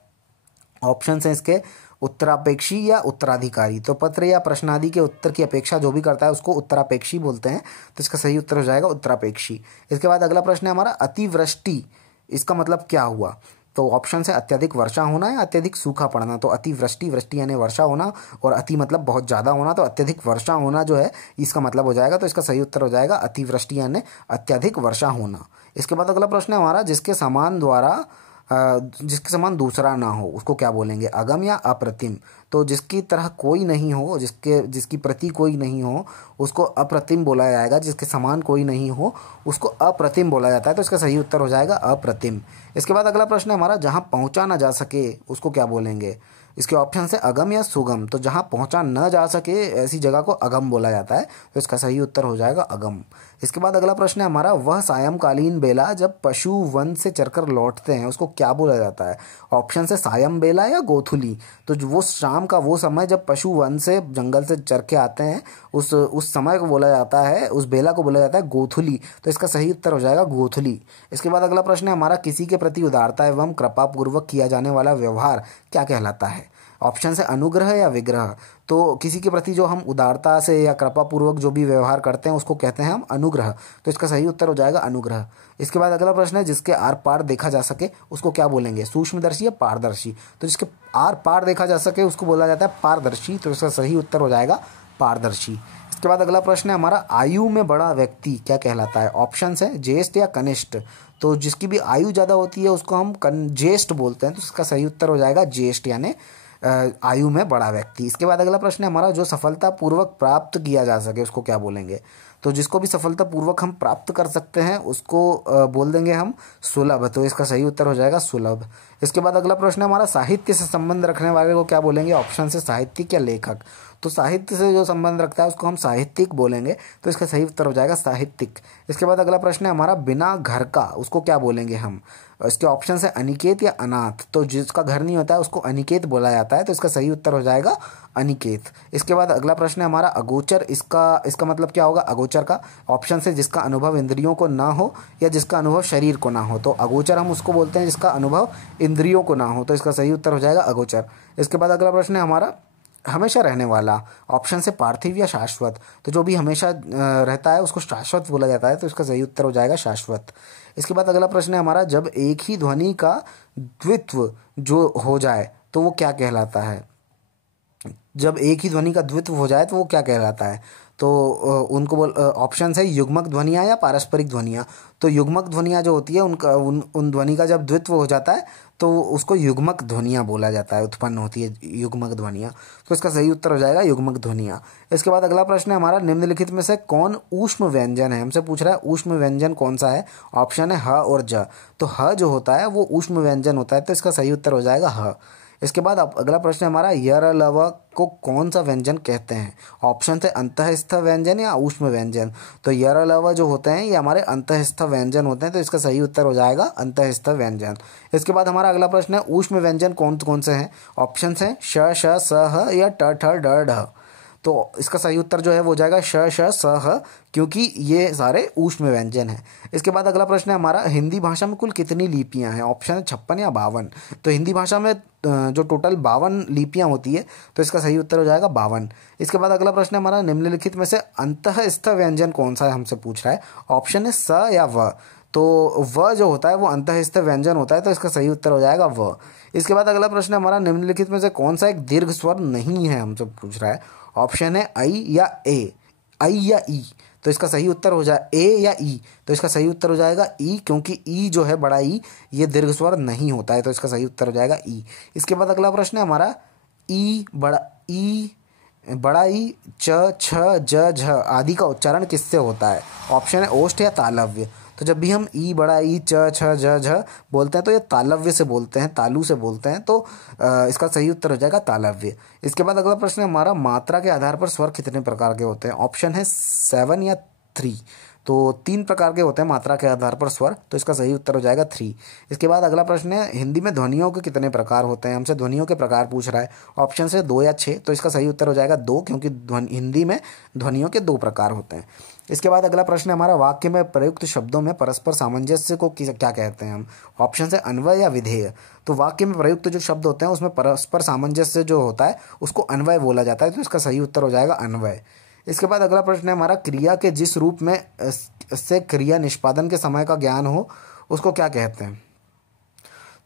ऑप्शन है इसके उत्तरापेक्षी या उत्तराधिकारी। तो पत्र या प्रश्नादि के उत्तर की अपेक्षा जो भी करता है उसको उत्तरापेक्षी बोलते हैं। तो इसका सही उत्तर हो जाएगा उत्तरापेक्षी। इसके बाद अगला प्रश्न है हमारा अतिवृष्टि, इसका मतलब क्या हुआ। तो ऑप्शन है अत्यधिक वर्षा होना या अत्यधिक सूखा पड़ना। तो अतिवृष्टि, वृष्टि यानी वर्षा होना, और अति मतलब बहुत ज़्यादा होना, तो अत्यधिक वर्षा होना जो है इसका मतलब हो जाएगा। तो इसका सही उत्तर हो जाएगा अतिवृष्टि यानी अत्यधिक वर्षा होना। इसके बाद अगला प्रश्न है हमारा, जिसके समान दूसरा ना हो उसको क्या बोलेंगे, अगम या अप्रतिम। तो जिसकी तरह कोई नहीं हो, जिसकी प्रति कोई नहीं हो उसको अप्रतिम बोला जाएगा, जिसके समान कोई नहीं हो उसको अप्रतिम बोला जाता है। तो इसका सही उत्तर हो जाएगा अप्रतिम। इसके बाद अगला प्रश्न है हमारा, जहाँ पहुँचा ना जा सके उसको क्या बोलेंगे। इसके ऑप्शन है अगम या सुगम। तो जहाँ पहुँचा न जा सके ऐसी जगह को अगम बोला जाता है। तो इसका सही उत्तर हो जाएगा अगम। इसके बाद अगला प्रश्न है हमारा, वह सायंकालीन बेला जब पशु वन से चरकर लौटते हैं उसको क्या बोला जाता है। ऑप्शन है सायं बेला या गोधुली। तो जो वो शाम का वो समय जब पशु वन से जंगल से चर के आते हैं उस समय को बोला जाता है, उस बेला को बोला जाता है गोधुली। तो इसका सही उत्तर हो जाएगा गोधुली। इसके बाद अगला प्रश्न है हमारा, किसी के प्रति उदारता एवं कृपापूर्वक किया जाने वाला व्यवहार क्या कहलाता है। ऑप्शन है अनुग्रह या विग्रह। तो किसी के प्रति जो हम उदारता से या कृपापूर्वक जो भी व्यवहार करते हैं उसको कहते हैं हम अनुग्रह। तो इसका सही उत्तर हो जाएगा अनुग्रह। इसके बाद अगला प्रश्न है, जिसके आर पार देखा जा सके उसको क्या बोलेंगे, सूक्ष्मदर्शी या पारदर्शी। तो जिसके आर पार देखा जा सके उसको बोला जाता है पारदर्शी। तो इसका सही उत्तर हो जाएगा पारदर्शी। इसके बाद अगला प्रश्न है हमारा, आयु में बड़ा व्यक्ति क्या कहलाता है। ऑप्शन है ज्येष्ठ या कनिष्ठ। तो जिसकी भी आयु ज़्यादा होती है उसको हम ज्येष्ठ बोलते हैं। तो इसका सही उत्तर हो जाएगा ज्येष्ठ यानी आयु में बड़ा व्यक्ति। इसके बाद अगला प्रश्न है हमारा, जो सफलतापूर्वक प्राप्त किया जा सके उसको क्या बोलेंगे। तो जिसको भी सफलतापूर्वक हम प्राप्त कर सकते हैं उसको बोल देंगे हम सुलभ। तो इसका सही उत्तर हो जाएगा सुलभ। इसके बाद अगला प्रश्न है हमारा, साहित्य से संबंध रखने वाले को क्या बोलेंगे। ऑप्शन से साहित्यिक या लेखक। तो साहित्य से जो संबंध रखता है उसको हम साहित्यिक बोलेंगे। तो इसका सही उत्तर हो जाएगा साहित्यिक। इसके बाद अगला प्रश्न है हमारा, बिना घर का उसको क्या बोलेंगे हम। इसके ऑप्शन है अनिकेत या अनाथ। तो जिसका घर नहीं होता है उसको अनिकेत बोला जाता है। तो इसका सही उत्तर हो जाएगा अनिकेत। इसके बाद अगला प्रश्न है हमारा, अगोचर। इसका मतलब क्या होगा अगोचर का। ऑप्शन है जिसका अनुभव इंद्रियों को ना हो या जिसका अनुभव शरीर को ना हो। तो अगोचर हम उसको बोलते हैं जिसका अनुभव इंद्रियों को ना हो। तो इसका सही उत्तर हो जाएगा अगोचर। इसके बाद अगला प्रश्न है हमारा, हमेशा रहने वाला। ऑप्शन से पार्थिव या शाश्वत। तो जो भी हमेशा रहता है उसको शाश्वत बोला जाता है। तो इसका सही उत्तर हो जाएगा शाश्वत। इसके बाद अगला प्रश्न है हमारा, जब एक ही ध्वनि का द्वित्व जो हो जाए तो वो क्या कहलाता है। जब एक ही ध्वनि का द्वित्व हो जाए तो वो क्या कहलाता है। तो उनको ऑप्शन है युग्मक ध्वनियाँ या पारस्परिक ध्वनियाँ। तो युग्मक ध्वनियाँ जो होती है उन ध्वनि का जब द्वित्व हो जाता है तो उसको युग्मक ध्वनियाँ बोला जाता है, उत्पन्न होती है युग्मक ध्वनियाँ। तो इसका सही उत्तर हो जाएगा युग्मक ध्वनियाँ। इसके बाद अगला प्रश्न है हमारा, निम्नलिखित में से कौन ऊष्म व्यंजन है। हमसे पूछ रहा है ऊष्म व्यंजन कौन सा है। ऑप्शन है ह और ज। तो ह जो होता है वो ऊष्म व्यंजन होता है। तो इसका सही उत्तर हो जाएगा ह। इसके बाद अगला प्रश्न है हमारा, यर लव को कौन सा व्यंजन कहते हैं। ऑप्शन है अंतःस्थ व्यंजन या ऊष्म व्यंजन। तो यर लव जो होते हैं ये हमारे अंतःस्थ व्यंजन होते हैं। तो इसका सही उत्तर हो जाएगा अंतःस्थ व्यंजन। इसके बाद हमारा अगला प्रश्न है, ऊष्म व्यंजन कौन कौन से हैं। ऑप्शन है श श स ह या ट ठ ड ढ। तो इसका सही उत्तर जो है वो जाएगा श श स ह, क्योंकि ये सारे ऊष्म व्यंजन हैं। इसके बाद अगला प्रश्न है हमारा, हिंदी भाषा में कुल कितनी लिपियां हैं। ऑप्शन है 56 या 52। तो हिंदी भाषा में जो टोटल 52 लिपियां होती है। तो इसका सही उत्तर हो जाएगा 52। इसके बाद अगला प्रश्न है हमारा, निम्नलिखित में से अंतःस्थ व्यंजन कौन सा है हमसे पूछ रहा है। ऑप्शन है स या व। तो व जो होता है वो अंतःस्थ व्यंजन होता है। तो इसका सही उत्तर हो जाएगा व। इसके बाद अगला प्रश्न है हमारा, निम्नलिखित में से कौन सा एक दीर्घ स्वर नहीं है हमसे पूछ रहा है। ऑप्शन है आई या ए, आई या ई। तो इसका सही उत्तर हो जाए ए या ई। तो इसका सही उत्तर हो जाएगा ई, क्योंकि ई जो है बड़ा ई ये दीर्घ स्वर नहीं होता है। तो इसका सही उत्तर हो जाएगा ई। इसके बाद अगला प्रश्न है हमारा, ई बड़ा ई च छ ज झ आदि का उच्चारण किससे होता है। ऑप्शन है ओष्ठ या तालव्य। तो जब भी हम ई बड़ा ई च छ ज झ बोलते हैं तो ये तालव्य से बोलते हैं, तालु से बोलते हैं। तो इसका सही उत्तर हो जाएगा तालव्य। इसके बाद अगला प्रश्न है हमारा, मात्रा के आधार पर स्वर कितने प्रकार के होते हैं। ऑप्शन है 7 या 3। तो 3 प्रकार के होते हैं मात्रा के आधार पर स्वर। तो इसका सही उत्तर हो जाएगा 3। इसके बाद अगला प्रश्न है, हिंदी में ध्वनियों के कितने प्रकार होते हैं। हमसे ध्वनियों के प्रकार पूछ रहा है। ऑप्शन से 2 या 6। तो इसका सही उत्तर हो जाएगा 2, क्योंकि हिंदी में ध्वनियों के 2 प्रकार होते हैं। इसके बाद अगला प्रश्न है हमारा, वाक्य में प्रयुक्त शब्दों में परस्पर सामंजस्य को क्या कहते हैं हम। ऑप्शन है अन्वय या विधेय। तो वाक्य में प्रयुक्त जो शब्द होते हैं उसमें परस्पर सामंजस्य जो होता है उसको अन्वय बोला जाता है। तो इसका सही उत्तर हो जाएगा अन्वय। इसके बाद अगला प्रश्न है हमारा, क्रिया के जिस रूप में से क्रिया निष्पादन के समय का ज्ञान हो उसको क्या कहते हैं।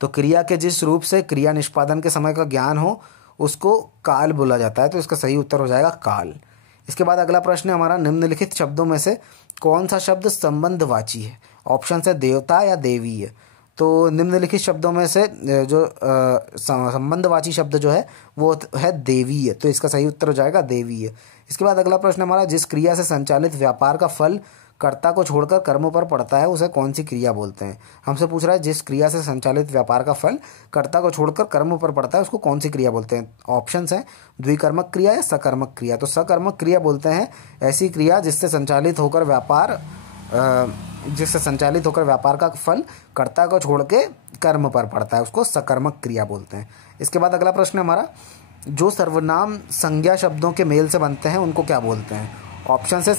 तो क्रिया के जिस रूप से क्रिया निष्पादन के समय का ज्ञान हो उसको काल बोला जाता है। तो इसका सही उत्तर हो जाएगा काल। इसके बाद अगला प्रश्न है हमारा, निम्नलिखित शब्दों में से कौन सा शब्द संबंधवाची है? ऑप्शन है देवता या देवी है। तो निम्नलिखित शब्दों में से जो संबंधवाची शब्द जो है वो है देवी है। तो इसका सही उत्तर हो जाएगा देवी है। इसके बाद अगला प्रश्न हमारा, जिस क्रिया से संचालित व्यापार का फल कर्ता को छोड़कर कर्म पर पड़ता है उसे कौन सी क्रिया बोलते हैं? हमसे पूछ रहा है जिस क्रिया से संचालित व्यापार का फल कर्ता को छोड़कर कर्म पर पड़ता है उसको कौन सी क्रिया बोलते हैं? ऑप्शंस हैं द्विकर्मक क्रिया या सकर्मक क्रिया। तो सकर्मक क्रिया बोलते हैं ऐसी क्रिया जिससे संचालित होकर व्यापार का फल कर्ता को छोड़ के कर्म पर पड़ता है, उसको सकर्मक क्रिया बोलते हैं। इसके बाद अगला प्रश्न हमारा, जो सर्वनाम संज्ञा शब्दों के मेल से बनते हैं उनको क्या बोलते हैं? ऑप्शन है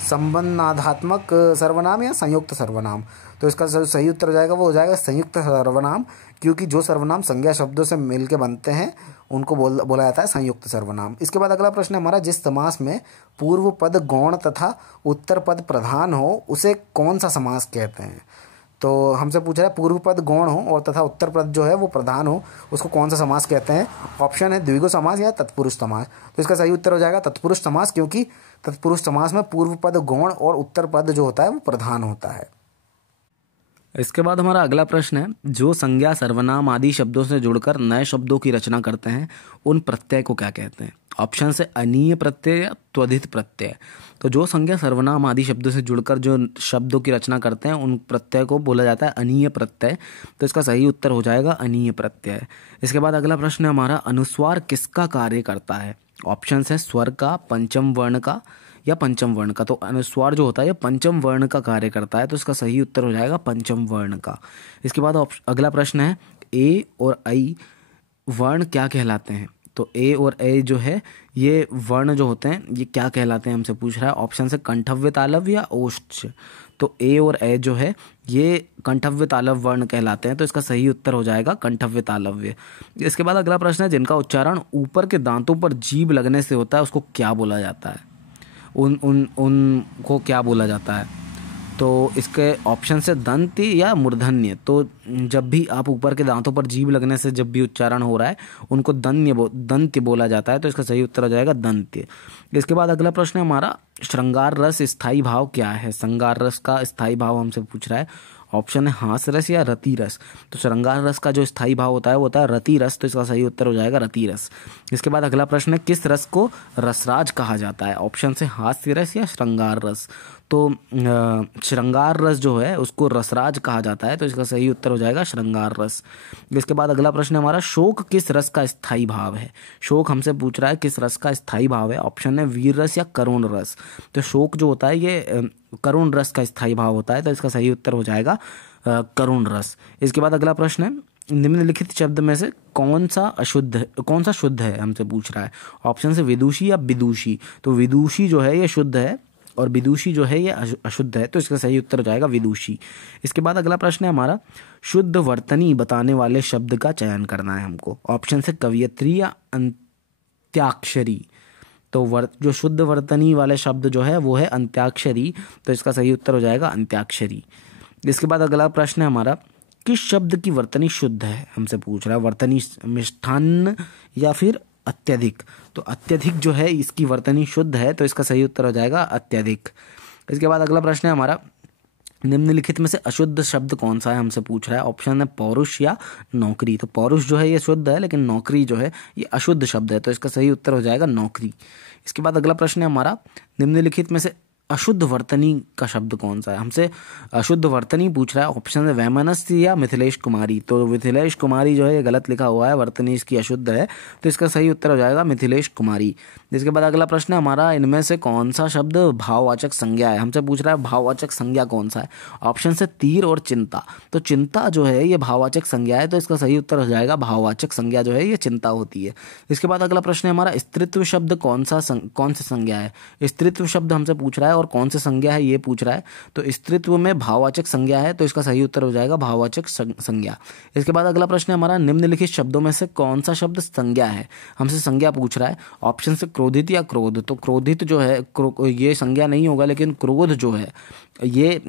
संबंधात्मक सर्वनाम या संयुक्त सर्वनाम। तो इसका सही उत्तर हो जाएगा वो हो जाएगा संयुक्त सर्वनाम, क्योंकि जो सर्वनाम संज्ञा शब्दों से मिल के बनते हैं उनको बोला जाता है संयुक्त सर्वनाम। इसके बाद अगला प्रश्न हमारा, जिस समास में पूर्व पद गौण तथा उत्तर पद प्रधान हो उसे कौन सा समास कहते हैं? तो हमसे पूछ रहा है पूर्व पद गौण हो और तथा उत्तर पद जो है वो प्रधान हो उसको कौन सा समास कहते हैं? ऑप्शन है द्विगु समास या तत्पुरुष समास। तो इसका सही उत्तर हो जाएगा तत्पुरुष समास, क्योंकि तत्पुरुष समास में पूर्व पद गौण और उत्तर पद जो होता है वो प्रधान होता है। इसके बाद हमारा अगला प्रश्न है, जो संज्ञा सर्वनाम आदि शब्दों से जुड़कर नए शब्दों की रचना करते हैं उन प्रत्यय को क्या कहते हैं? ऑप्शन से अनीय प्रत्यय या त्वधित प्रत्यय। तो जो संज्ञा सर्वनाम आदि शब्दों से जुड़कर जो शब्दों की रचना करते हैं उन प्रत्यय को बोला जाता है अनीय प्रत्यय। तो इसका सही उत्तर हो जाएगा अनीय प्रत्यय। इसके बाद अगला प्रश्न है हमारा, अनुस्वार किसका कार्य करता है? ऑप्शन है स्वर का, पंचम वर्ण का या पंचम वर्ण का। तो अनुस्वार जो होता है ये पंचम वर्ण का कार्य करता है। तो इसका सही उत्तर हो जाएगा पंचम वर्ण का। इसके बाद अगला प्रश्न है, ए और आई वर्ण क्या कहलाते हैं? तो ए और ए जो है ये वर्ण जो होते हैं ये क्या कहलाते हैं हमसे पूछ रहा है। ऑप्शन से कंठव्य तालव या ओष्ठ। तो ए और ए जो है ये कंठव्य तालव वर्ण कहलाते हैं। तो इसका सही उत्तर हो जाएगा कंठव्य तालव्य। इसके बाद अगला प्रश्न है, जिनका उच्चारण ऊपर के दांतों पर जीभ लगने से होता है उसको क्या बोला जाता है? उनको क्या बोला जाता है? तो इसके ऑप्शन से दंत्य या मूर्धन्य। तो जब भी आप ऊपर के दांतों पर जीभ लगने से जब भी उच्चारण हो रहा है उनको दंत्य बोला जाता है। तो इसका सही उत्तर हो जाएगा दंत्य। इसके बाद अगला प्रश्न है हमारा, श्रृंगार रस स्थायी भाव क्या है? श्रृंगार रस का स्थायी भाव हमसे पूछ रहा है। ऑप्शन है हास रस या रति रस। तो श्रृंगार रस का जो स्थायी भाव होता है वो होता है रति रस। तो इसका सही उत्तर हो जाएगा रति रस। इसके बाद अगला प्रश्न है, किस रस को रसराज कहा जाता है? ऑप्शन से हास्य रस या श्रृंगार रस। तो श्रृंगार रस जो है उसको रसराज कहा जाता है। तो इसका सही उत्तर हो जाएगा श्रृंगार रस। इसके बाद अगला प्रश्न है हमारा, शोक किस रस का स्थायी भाव है? शोक हमसे पूछ रहा है किस रस का स्थायी भाव है। ऑप्शन है वीर रस या करुण रस। तो शोक जो होता है ये करुण रस का स्थायी भाव होता है। तो इसका सही उत्तर हो जाएगा करुण रस। इसके बाद अगला प्रश्न है, निम्नलिखित शब्द में से कौन सा शुद्ध है हमसे पूछ रहा है। ऑप्शन से विदुषी या विदुषी। तो विदुषी जो है ये शुद्ध है और विदुषी जो है ये अशुद्ध है। तो इसका सही उत्तर हो जाएगा विदुषी। इसके बाद अगला प्रश्न है हमारा, शुद्ध वर्तनी बताने वाले शब्द का चयन करना है हमको। ऑप्शन से कवियत्री या अंत्याक्षरी। तो जो शुद्ध वर्तनी वाले शब्द जो है वो है अंत्याक्षरी। तो इसका सही उत्तर हो जाएगा अंत्याक्षरी। इसके बाद अगला प्रश्न है हमारा, किस शब्द की वर्तनी शुद्ध है हमसे पूछ रहा है। वर्तनी मिष्ठान्न या फिर अत्यधिक। तो अत्यधिक जो है इसकी वर्तनी शुद्ध है। तो इसका सही उत्तर हो जाएगा अत्यधिक। इसके बाद अगला प्रश्न है हमारा, निम्नलिखित में से अशुद्ध शब्द कौन सा है हमसे पूछ रहा है। ऑप्शन है पौरुष या नौकरी। तो पौरुष जो है ये शुद्ध है लेकिन नौकरी जो है ये अशुद्ध शब्द है। तो इसका सही उत्तर हो जाएगा नौकरी। इसके बाद अगला प्रश्न है हमारा, निम्नलिखित में से अशुद्ध वर्तनी का शब्द कौन सा है? हमसे अशुद्ध वर्तनी पूछ रहा है। ऑप्शन है वैमनस्य या मिथिलेश कुमारी। तो मिथिलेश कुमारी जो है ये गलत लिखा हुआ है, वर्तनी इसकी अशुद्ध है। तो इसका सही उत्तर हो जाएगा मिथिलेश कुमारी। इसके बाद अगला प्रश्न है हमारा, इनमें से कौन सा शब्द भाववाचक संज्ञा है? हमसे पूछ रहा है भाववाचक संज्ञा कौन सा है। ऑप्शन से तीर और चिंता। तो चिंता जो है ये भाववाचक संज्ञा है। तो इसका सही उत्तर हो जाएगा भाववाचक संज्ञा जो है ये चिंता होती है। इसके बाद अगला प्रश्न है हमारा, स्त्रीत्व शब्द कौन सी संज्ञा है? स्त्रीत्व शब्द हमसे पूछ रहा है और कौन सी संज्ञा है ये पूछ रहा है। तो स्त्रीत्व में भाववाचक संज्ञा है, तो इसका सही उत्तर हो जाएगा भाववाचक संज्ञा। इसके बाद अगला प्रश्न है हमारा, निम्नलिखित शब्दों में से कौन सा शब्द संज्ञा है। हमसे संज्ञा पूछ रहा है। ऑप्शन से क्रोधित या क्रोध, तो क्रोधित जो है ये संज्ञा नहीं होगा, लेकिन क्रोध जो है ये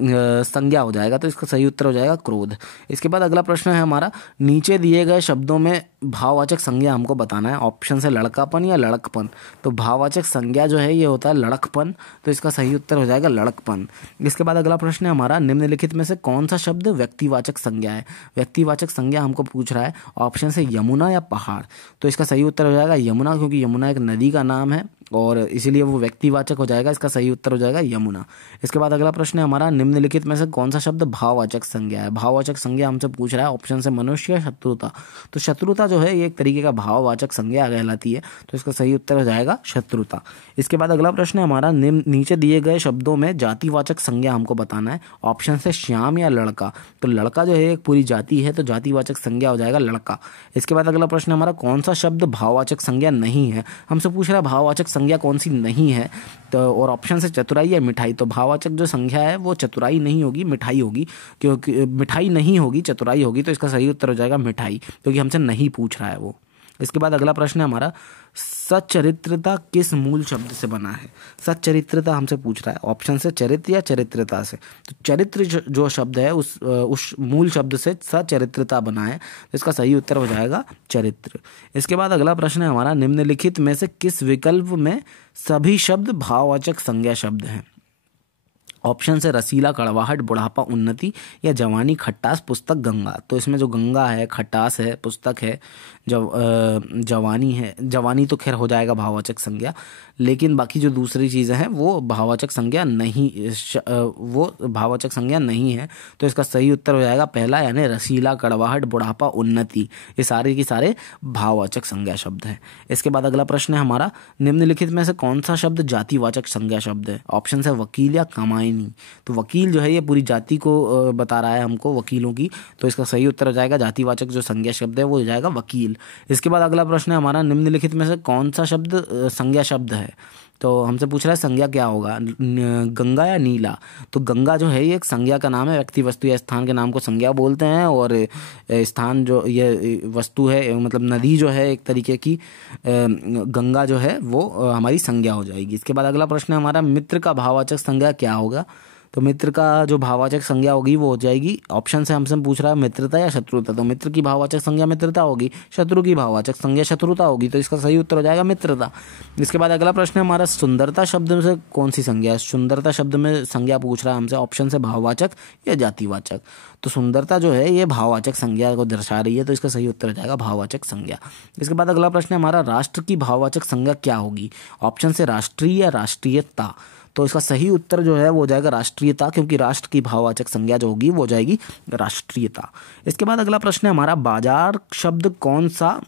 संज्ञा हो जाएगा, तो इसका सही उत्तर हो जाएगा क्रोध। इसके बाद अगला प्रश्न है हमारा, नीचे दिए गए शब्दों में भाववाचक संज्ञा हमको बताना है। ऑप्शन से लड़कापन या लड़कपन, तो भाववाचक संज्ञा जो है ये होता है लड़कपन, तो इसका सही उत्तर हो जाएगा लड़कपन। इसके बाद अगला प्रश्न है हमारा, निम्नलिखित में से कौन सा शब्द व्यक्तिवाचक संज्ञा है। व्यक्तिवाचक संज्ञा हमको पूछ रहा है। ऑप्शन से यमुना या पहाड़, तो इसका सही उत्तर हो जाएगा यमुना, क्योंकि यमुना एक नदी का नाम है और इसीलिए वो व्यक्तिवाचक हो जाएगा। इसका सही उत्तर हो जाएगा यमुना। इसके बाद अगला प्रश्न है हमारा, निम्नलिखित में से कौन सा शब्द भाववाचक संज्ञा है। भाववाचक संज्ञा हमसे पूछ रहा है। ऑप्शन से मनुष्य या शत्रुता, तो शत्रुता जो है ये एक तरीके का भाववाचक संज्ञा कहलाती है, तो इसका सही उत्तर हो जाएगा शत्रुता। इसके बाद अगला प्रश्न है हमारा, नीचे दिए गए शब्दों में जातिवाचक संज्ञा हमको बताना है। ऑप्शन से श्याम या लड़का, तो लड़का जो है एक पूरी जाति है, तो जातिवाचक संज्ञा हो जाएगा लड़का। इसके बाद अगला प्रश्न है हमारा, कौन सा शब्द भाववाचक संज्ञा नहीं है। हमसे पूछ रहा है भाववाचक संज्ञा कौन सी नहीं है, तो और ऑप्शन से चतुराई या मिठाई, तो भाववाचक जो संज्ञा है वो चतुराई नहीं होगी, मिठाई होगी, क्योंकि मिठाई नहीं होगी चतुराई होगी, तो इसका सही उत्तर हो जाएगा मिठाई, क्योंकि हमसे नहीं पूछ रहा है वो। इसके बाद अगला प्रश्न है हमारा, सच्चरित्रता किस मूल शब्द से बना है। सच्चरित्रता हमसे पूछ रहा है। ऑप्शन से चरित्र या चरित्रता से, तो चरित्र जो शब्द है उस मूल शब्द से सच्चरित्रता बना है, तो इसका सही उत्तर हो जाएगा चरित्र। इसके बाद अगला प्रश्न है हमारा, निम्नलिखित में से किस विकल्प में सभी शब्द भाववाचक संज्ञा शब्द हैं। ऑप्शन से रसीला कड़वाहट, बुढ़ापा उन्नति या जवानी खट्टास पुस्तक गंगा, तो इसमें जो गंगा है, खट्टास है, पुस्तक है, जवानी है, जवानी तो खैर हो जाएगा भाववाचक संज्ञा, लेकिन बाकी जो दूसरी चीज़ें हैं वो भाववाचक संज्ञा नहीं है, तो इसका सही उत्तर हो जाएगा पहला, यानी रसीला कड़वाहट बुढ़ापा उन्नति, ये सारे के सारे भाववाचक संज्ञा शब्द हैं। इसके बाद अगला प्रश्न है हमारा, निम्नलिखित में से कौन सा शब्द जातिवाचक संज्ञा शब्द है। ऑप्शन है वकील या कमाई, तो वकील जो है ये पूरी जाति को बता रहा है हमको, वकीलों की, तो इसका सही उत्तर हो जाएगा जातिवाचक जो संज्ञा शब्द है वो हो जाएगा वकील। इसके बाद अगला प्रश्न है हमारा, निम्नलिखित में से कौन सा शब्द संज्ञा शब्द है, तो हमसे पूछ रहा है संज्ञा क्या होगा, गंगा या नीला, तो गंगा जो है ये एक संज्ञा का नाम है, व्यक्ति वस्तु या स्थान के नाम को संज्ञा बोलते हैं, और स्थान जो ये वस्तु है मतलब नदी जो है एक तरीके की, गंगा जो है वो हमारी संज्ञा हो जाएगी। इसके बाद अगला प्रश्न है हमारा, मित्र का भाववाचक संज्ञा क्या होगा, तो मित्र का जो भाववाचक संज्ञा होगी वो हो जाएगी, ऑप्शन से हमसे पूछ रहा है मित्रता या शत्रुता, तो मित्र की भाववाचक संज्ञा मित्रता होगी, शत्रु की भाववाचक संज्ञा शत्रुता होगी, तो इसका सही उत्तर हो जाएगा मित्रता। इसके बाद अगला प्रश्न है हमारा, सुंदरता शब्द में से कौन सी संज्ञा है। सुंदरता शब्द में संज्ञा पूछ रहा है हमसे, ऑप्शन से भाववाचक या जातिवाचक, तो सुंदरता जो है ये भाववाचक संज्ञा को दर्शा रही है, तो इसका सही उत्तर हो जाएगा भाववाचक संज्ञा। इसके बाद अगला प्रश्न है हमारा, राष्ट्र की भाववाचक संज्ञा क्या होगी। ऑप्शन से राष्ट्रीय या राष्ट्रीयता, तो इसका सही उत्तर जो है वो हो जाएगा राष्ट्रीयता, क्योंकि राष्ट्र की भाववाचक संज्ञा जो होगी वो हो जाएगी राष्ट्रीयता। इसके बाद अगला प्रश्न है हमारा, बाजार शब्द कौन सा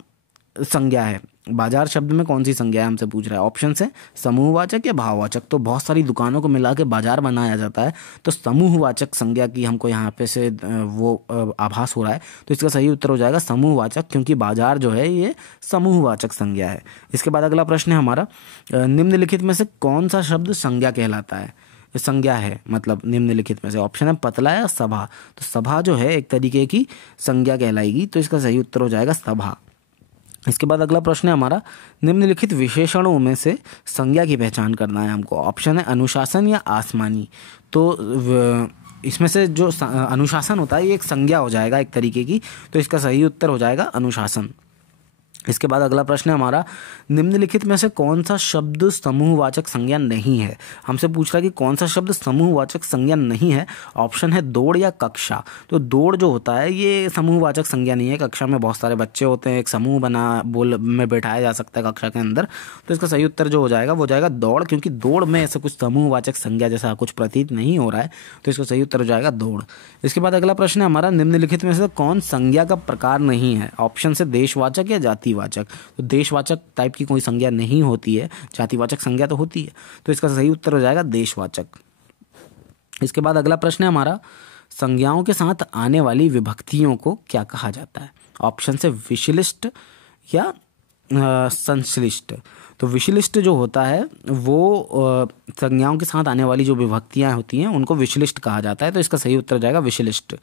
संज्ञा है। बाजार शब्द में कौन सी संज्ञा है हमसे पूछ रहा है। ऑप्शन से समूहवाचक या भाववाचक, तो बहुत सारी दुकानों को मिला के बाजार बनाया जाता है, तो समूहवाचक संज्ञा की हमको यहाँ पे से वो आभास हो रहा है, तो इसका सही उत्तर हो जाएगा समूहवाचक, क्योंकि बाजार जो है ये समूहवाचक संज्ञा है। इसके बाद अगला प्रश्न है हमारा, निम्नलिखित में से कौन सा शब्द संज्ञा कहलाता है, संज्ञा है मतलब निम्नलिखित में से। ऑप्शन है पतला या सभा, तो सभा जो है एक तरीके की संज्ञा कहलाएगी, तो इसका सही उत्तर हो जाएगा सभा। इसके बाद अगला प्रश्न है हमारा, निम्नलिखित विशेषणों में से संज्ञा की पहचान करना है हमको। ऑप्शन है अनुशासन या आसमानी, तो इसमें से जो अनुशासन होता है ये एक संज्ञा हो जाएगा एक तरीके की, तो इसका सही उत्तर हो जाएगा अनुशासन। इसके बाद अगला प्रश्न है हमारा, निम्नलिखित में से कौन सा शब्द समूहवाचक संज्ञा नहीं है। हमसे पूछ रहा है कि कौन सा शब्द समूहवाचक संज्ञा नहीं है। ऑप्शन है दौड़ या कक्षा, तो दौड़ जो होता है ये समूहवाचक संज्ञा नहीं है। कक्षा में बहुत सारे बच्चे होते हैं, एक समूह में बैठाया जा सकता है कक्षा के अंदर, तो इसका सही उत्तर जो हो जाएगा वो हो जाएगा दौड़, क्योंकि दौड़ में ऐसा कुछ समूहवाचक संज्ञा जैसा कुछ प्रतीत नहीं हो रहा है, तो इसका सही उत्तर हो जाएगा दौड़। इसके बाद अगला प्रश्न है हमारा, निम्नलिखित में से कौन संज्ञा का प्रकार नहीं है। ऑप्शन से देशवाचक या जातिवाचक, तो देशवाचक टाइप की कोई संज्ञा नहीं होती है, जातिवाचक संज्ञा तो होती है, तो इसका सही उत्तर हो जाएगा देशवाचक। इसके बाद अगला प्रश्न है हमारा, संज्ञाओं के साथ आने वाली विभक्तियों को क्या कहा जाता है। ऑप्शन से विशिष्ट या संश्लिष्ट। तो विश्लिष्ट जो होता है वो संज्ञाओं के साथ आने वाली जो विभक्तियाँ होती हैं उनको विश्लिष्ट कहा जाता है। तो इसका सही उत्तर हो जाएगा विश्लिष्ट।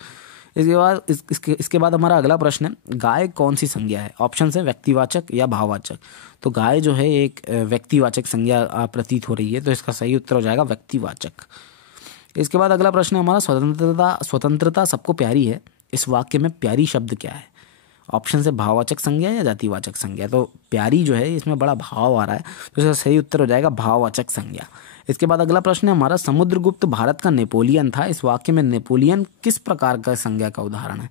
इसके बाद हमारा अगला प्रश्न है, गाय कौन सी संज्ञा है? ऑप्शन है व्यक्तिवाचक या भाववाचक। तो गाय जो है एक व्यक्तिवाचक संज्ञा प्रतीत हो रही है, तो इसका सही उत्तर हो जाएगा व्यक्तिवाचक। इसके बाद अगला प्रश्न है हमारा, स्वतंत्रता सबको प्यारी है, इस वाक्य में प्यारी शब्द क्या है? ऑप्शन से भाववाचक संज्ञा या जातिवाचक संज्ञा। तो प्यारी जो है इसमें बड़ा भाव आ रहा है, तो इसका सही उत्तर हो जाएगा भाववाचक संज्ञा। इसके बाद अगला प्रश्न है हमारा, समुद्रगुप्त भारत का नेपोलियन था, इस वाक्य में नेपोलियन किस प्रकार का संज्ञा का उदाहरण है?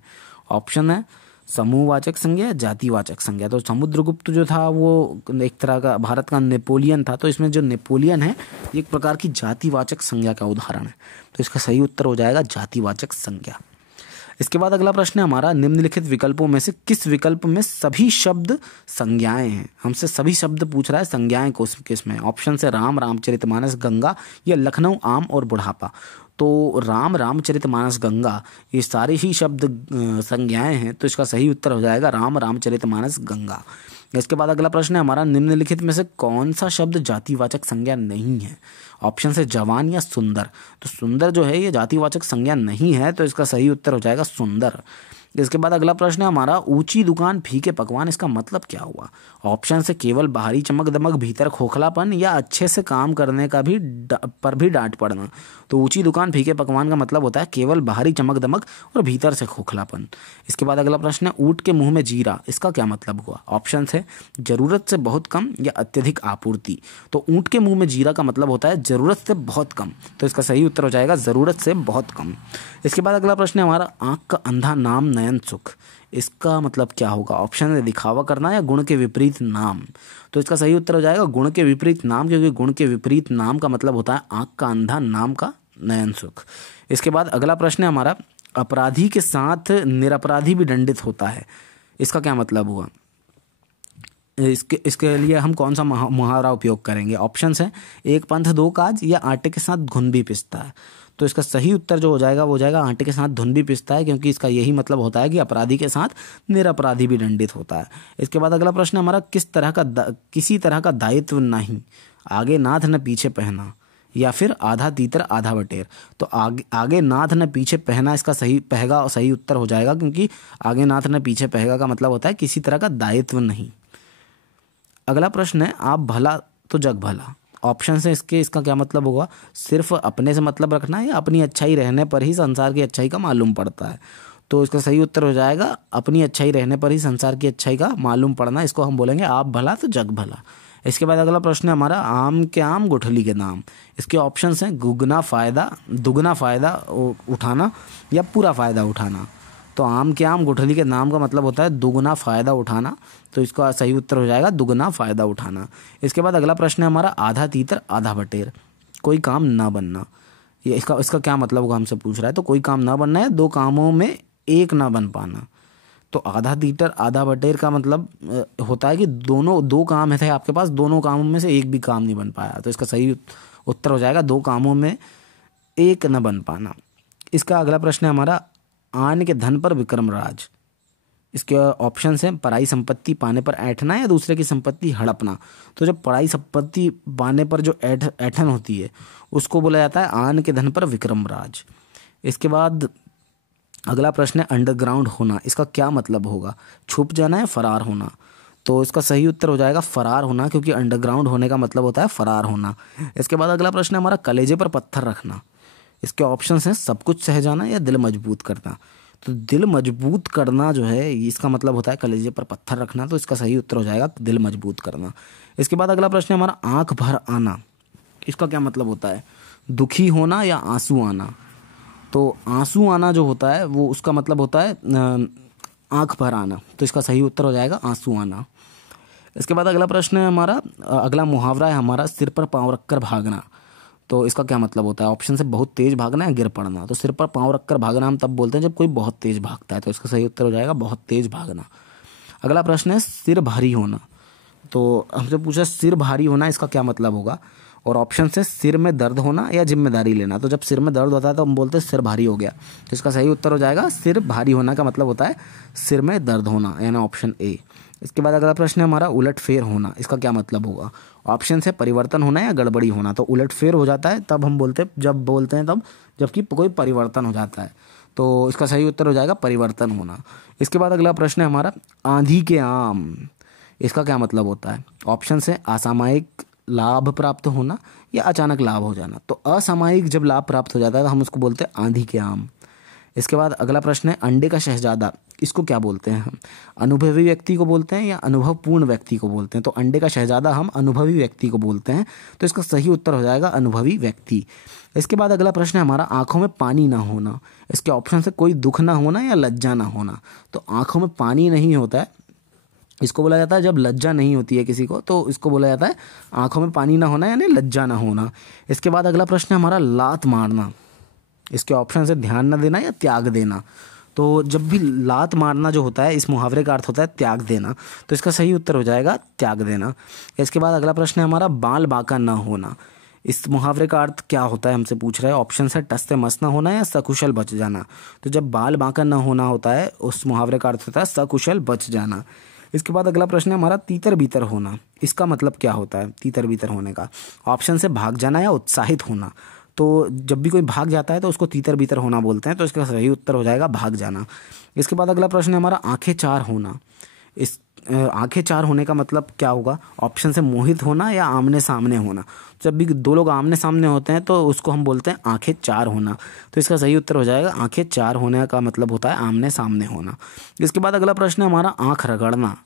ऑप्शन है समूहवाचक संज्ञा, जातिवाचक संज्ञा। तो समुद्रगुप्त जो था वो एक तरह का भारत का नेपोलियन था, तो इसमें जो नेपोलियन है एक प्रकार की जातिवाचक संज्ञा का उदाहरण है, तो इसका सही उत्तर हो जाएगा जातिवाचक संज्ञा। इसके बाद अगला प्रश्न है हमारा, निम्नलिखित विकल्पों में से किस विकल्प में सभी शब्द संज्ञाएं हैं? हमसे सभी शब्द पूछ रहा है, संज्ञाएं किस में? ऑप्शन से राम, रामचरितमानस, गंगा या लखनऊ, आम और बुढ़ापा। तो राम, रामचरितमानस, गंगा ये सारे ही शब्द संज्ञाएं हैं, तो इसका सही उत्तर हो जाएगा राम, रामचरितमानस, गंगा। इसके बाद अगला प्रश्न है हमारा, निम्नलिखित में से कौन सा शब्द जातिवाचक संज्ञा नहीं है? ऑप्शन से जवान या सुंदर। तो सुंदर जो है ये जातिवाचक संज्ञा नहीं है, तो इसका सही उत्तर हो जाएगा सुंदर। इसके बाद अगला प्रश्न है हमारा, ऊंची दुकान फीके पकवान, इसका मतलब क्या हुआ? ऑप्शन से केवल बाहरी चमक दमक, भीतर खोखलापन या अच्छे से काम करने का भी डांट पड़ना। तो ऊंची दुकान फीके पकवान का मतलब होता है केवल बाहरी चमक दमक और भीतर से खोखलापन। इसके बाद अगला प्रश्न है, ऊंट के मुंह में जीरा, इसका क्या मतलब हुआ? ऑप्शन है जरूरत से बहुत कम या अत्यधिक आपूर्ति। तो ऊंट के मुंह में जीरा का मतलब होता है जरूरत से बहुत कम, तो इसका सही उत्तर हो जाएगा जरूरत से बहुत कम। इसके बाद अगला प्रश्न है हमारा, आंख का अंधा नाम नयन सुख, इसका मतलब क्या होगा? ऑप्शन है दिखावा करना या गुण के विपरीत नाम। तो इसका सही उत्तर हो जाएगा गुण के विपरीत नाम, क्योंकि गुण के विपरीत नाम का मतलब होता है आंख का अंधा, नाम का नयन सुख। इसके बाद अगला प्रश्न है हमारा, अपराधी के साथ निरपराधी भी दंडित होता है, इसका क्या मतलब हुआ? इसके लिए हम कौन सा मुहावरा उपयोग करेंगे? ऑप्शंस हैं एक पंथ दो काज या आटे के साथ घुन भी पिसता है। तो इसका सही उत्तर जो हो जाएगा वो हो जाएगा आटे के साथ धुन भी पिसता है, क्योंकि इसका यही मतलब होता है कि अपराधी के साथ निरपराधी भी दंडित होता है। इसके बाद अगला प्रश्न हमारा, किसी तरह का दायित्व नहीं, आगे नाथ न पीछे पहना या फिर आधा तीतर आधा बटेर। तो आगे नाथ न पीछे पहना इसका सही उत्तर हो जाएगा, क्योंकि आगे नाथ न पीछे पहगा का मतलब होता है किसी तरह का दायित्व नहीं। अगला प्रश्न है, आप भला तो जग भला। ऑप्शन से इसका क्या मतलब होगा? सिर्फ अपने से मतलब रखना है या अपनी अच्छाई रहने पर ही संसार की अच्छाई का मालूम पड़ता है। तो इसका सही उत्तर हो जाएगा अपनी अच्छाई रहने पर ही संसार की अच्छाई का मालूम पड़ना, इसको हम बोलेंगे आप भला तो जग भला। इसके बाद अगला प्रश्न है हमारा, आम के आम गुठली के नाम। इसके ऑप्शंस हैं दुगना फ़ायदा उठाना या पूरा फ़ायदा उठाना। तो आम के आम गुठली के नाम का मतलब होता है दुगना फ़ायदा उठाना, तो इसका सही उत्तर हो जाएगा दुगना फ़ायदा उठाना। इसके बाद अगला प्रश्न है हमारा, आधा तीतर आधा बटेर, कोई काम ना बनना। ये इसका क्या मतलब होगा हमसे पूछ रहा है? तो कोई काम ना बनना है, दो कामों में एक ना बन पाना। तो आधा तीतर आधा बटेर का मतलब होता है कि दो काम थे आपके पास, दोनों कामों में से एक भी काम नहीं बन पाया, तो इसका सही उत्तर हो जाएगा दो कामों में एक न बन पाना। इसका अगला प्रश्न है हमारा, आन के धन पर विक्रम राज। इसके ऑप्शन हैं पराई संपत्ति पाने पर ऐठना या दूसरे की संपत्ति हड़पना। तो जब पराई संपत्ति पाने पर जो ऐठन होती है उसको बोला जाता है आन के धन पर विक्रम राज। इसके बाद अगला प्रश्न है, अंडरग्राउंड होना, इसका क्या मतलब होगा? छुप जाना या फरार होना। तो इसका सही उत्तर हो जाएगा फरार होना, क्योंकि अंडरग्राउंड होने का मतलब होता है फरार होना। इसके बाद अगला प्रश्न है हमारा, कलेजे पर पत्थर रखना। इसके ऑप्शंस हैं सब कुछ सह जाना या दिल मजबूत करना। तो दिल मजबूत करना जो है इसका मतलब होता है कलेजे पर पत्थर रखना, तो इसका सही उत्तर हो जाएगा दिल मजबूत करना। इसके बाद अगला प्रश्न है हमारा, आंख भर आना, इसका क्या मतलब होता है? दुखी होना या आंसू आना। तो आंसू आना जो होता है वो उसका मतलब होता है आंख भर आना, तो इसका सही उत्तर हो जाएगा आंसू आना। इसके बाद अगला प्रश्न है हमारा, अगला मुहावरा है हमारा, सिर पर पाँव रखकर भागना। तो इसका क्या मतलब होता है? ऑप्शन से बहुत तेज भागना या गिर पड़ना। तो सिर पर पाँव रखकर भागना हम तब बोलते हैं जब कोई बहुत तेज भागता है, तो इसका सही उत्तर हो जाएगा बहुत तेज भागना। अगला प्रश्न है, सिर भारी होना। तो हमसे पूछा सिर भारी होना, इसका क्या मतलब होगा? और ऑप्शन से सिर में दर्द होना या जिम्मेदारी लेना। तो जब सिर में दर्द होता है तो हम बोलते हैं सिर भारी हो गया, तो इसका सही उत्तर हो जाएगा सिर भारी होना का मतलब होता है सिर में दर्द होना, यानी ऑप्शन ए। इसके बाद अगला प्रश्न है हमारा उलटफेर होना, इसका क्या मतलब होगा। ऑप्शन है परिवर्तन होना या गड़बड़ी होना। तो उलटफेर हो जाता है तब हम बोलते हैं, जब बोलते हैं तब जबकि कोई परिवर्तन हो जाता है। तो इसका सही उत्तर हो जाएगा परिवर्तन होना। इसके बाद अगला प्रश्न है हमारा आंधी के आम, इसका क्या मतलब होता है। ऑप्शन है असामयिक लाभ प्राप्त होना या अचानक लाभ हो जाना। तो असामयिक जब लाभ प्राप्त हो जाता है तो हम उसको बोलते हैं आंधी के आम। इसके बाद अगला प्रश्न है अंडे का शहजादा, इसको क्या बोलते हैं हम। अनुभवी व्यक्ति को बोलते हैं या अनुभवपूर्ण व्यक्ति को बोलते हैं। तो अंडे का शहजादा हम अनुभवी व्यक्ति को बोलते हैं, तो इसका सही उत्तर हो जाएगा अनुभवी व्यक्ति। इसके बाद अगला प्रश्न है हमारा आंखों में पानी ना होना। इसके ऑप्शन से कोई दुख ना होना या लज्जा ना होना। तो आंखों में पानी नहीं होता है, इसको बोला जाता है जब लज्जा नहीं होती है किसी को, तो इसको बोला जाता है आंखों में पानी ना होना यानी लज्जा ना होना। इसके बाद अगला प्रश्न है हमारा लात मारना। इसके ऑप्शन से ध्यान न देना या त्याग देना। तो जब भी लात मारना जो होता है, इस मुहावरे का अर्थ होता है त्याग देना, तो इसका सही उत्तर हो जाएगा त्याग देना। इसके बाद अगला प्रश्न है हमारा बाल बांका ना होना। इस मुहावरे का अर्थ क्या होता है हमसे पूछ रहा है। ऑप्शन है टस से मस ना होना या सकुशल बच जाना। तो जब बाल बांका ना होना होता है उस मुहावरे का अर्थ होता है सकुशल बच जाना। इसके बाद अगला प्रश्न है हमारा तीतर बीतर होना, इसका मतलब क्या होता है तीतर बीतर होने का। ऑप्शन से भाग जाना या उत्साहित होना। तो जब भी कोई भाग जाता है तो उसको तीतर बीतर होना बोलते हैं, तो इसका सही उत्तर हो जाएगा भाग जाना। इसके बाद अगला प्रश्न है हमारा आंखें चार होना। इस आंखें चार होने का मतलब क्या होगा। ऑप्शन से मोहित होना या आमने सामने होना। जब भी दो लोग आमने सामने होते हैं तो उसको हम बोलते हैं आंखें चार होना, तो इसका सही उत्तर हो जाएगा आंखें चार होने का मतलब होता है आमने सामने होना। इसके बाद अगला प्रश्न है हमारा आंख रगड़ना,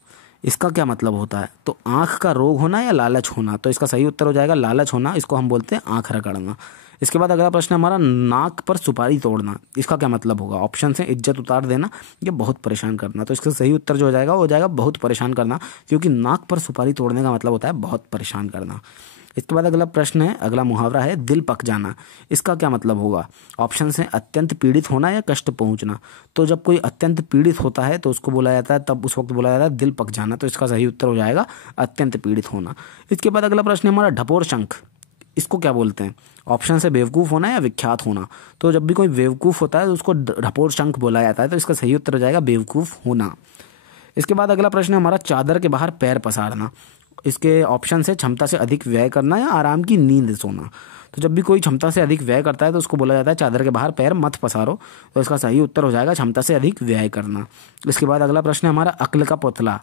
इसका क्या मतलब होता है। तो आंख का रोग होना या लालच होना। तो इसका सही उत्तर हो जाएगा लालच होना, इसको हम बोलते हैं आंख रगड़ना। इसके बाद अगला प्रश्न है हमारा नाक पर सुपारी तोड़ना, इसका क्या मतलब होगा। ऑप्शन से इज्जत उतार देना या बहुत परेशान करना। तो इसका सही उत्तर जो हो जाएगा वो हो जाएगा बहुत परेशान करना, क्योंकि नाक पर सुपारी तोड़ने का मतलब होता है बहुत परेशान करना। इसके बाद अगला प्रश्न है, अगला मुहावरा है दिल पक जाना, इसका क्या मतलब होगा। ऑप्शन है अत्यंत पीड़ित होना या कष्ट पहुंचना। तो जब कोई अत्यंत पीड़ित होता है तो उसको बोला जाता है, तब उस वक्त बोला जाता है दिल पक जाना। तो इसका सही उत्तर हो जाएगा अत्यंत पीड़ित होना। इसके बाद अगला प्रश्न है हमारा ढपोर शंख, इसको क्या बोलते हैं। ऑप्शन से बेवकूफ़ होना या विख्यात होना। तो जब भी कोई बेवकूफ़ होता है तो उसको ढपोर शंख बोला जाता है, तो इसका सही उत्तर हो जाएगा बेवकूफ़ होना। इसके बाद अगला प्रश्न है हमारा चादर के बाहर पैर पसारना। इसके ऑप्शन से क्षमता से अधिक व्यय करना या आराम की नींद सोना। तो जब भी कोई क्षमता से अधिक व्यय करता है तो उसको बोला जाता है चादर के बाहर पैर मत पसारो। तो इसका सही उत्तर हो जाएगा क्षमता से अधिक व्यय करना। इसके बाद अगला प्रश्न है हमारा अक्ल का पुतला,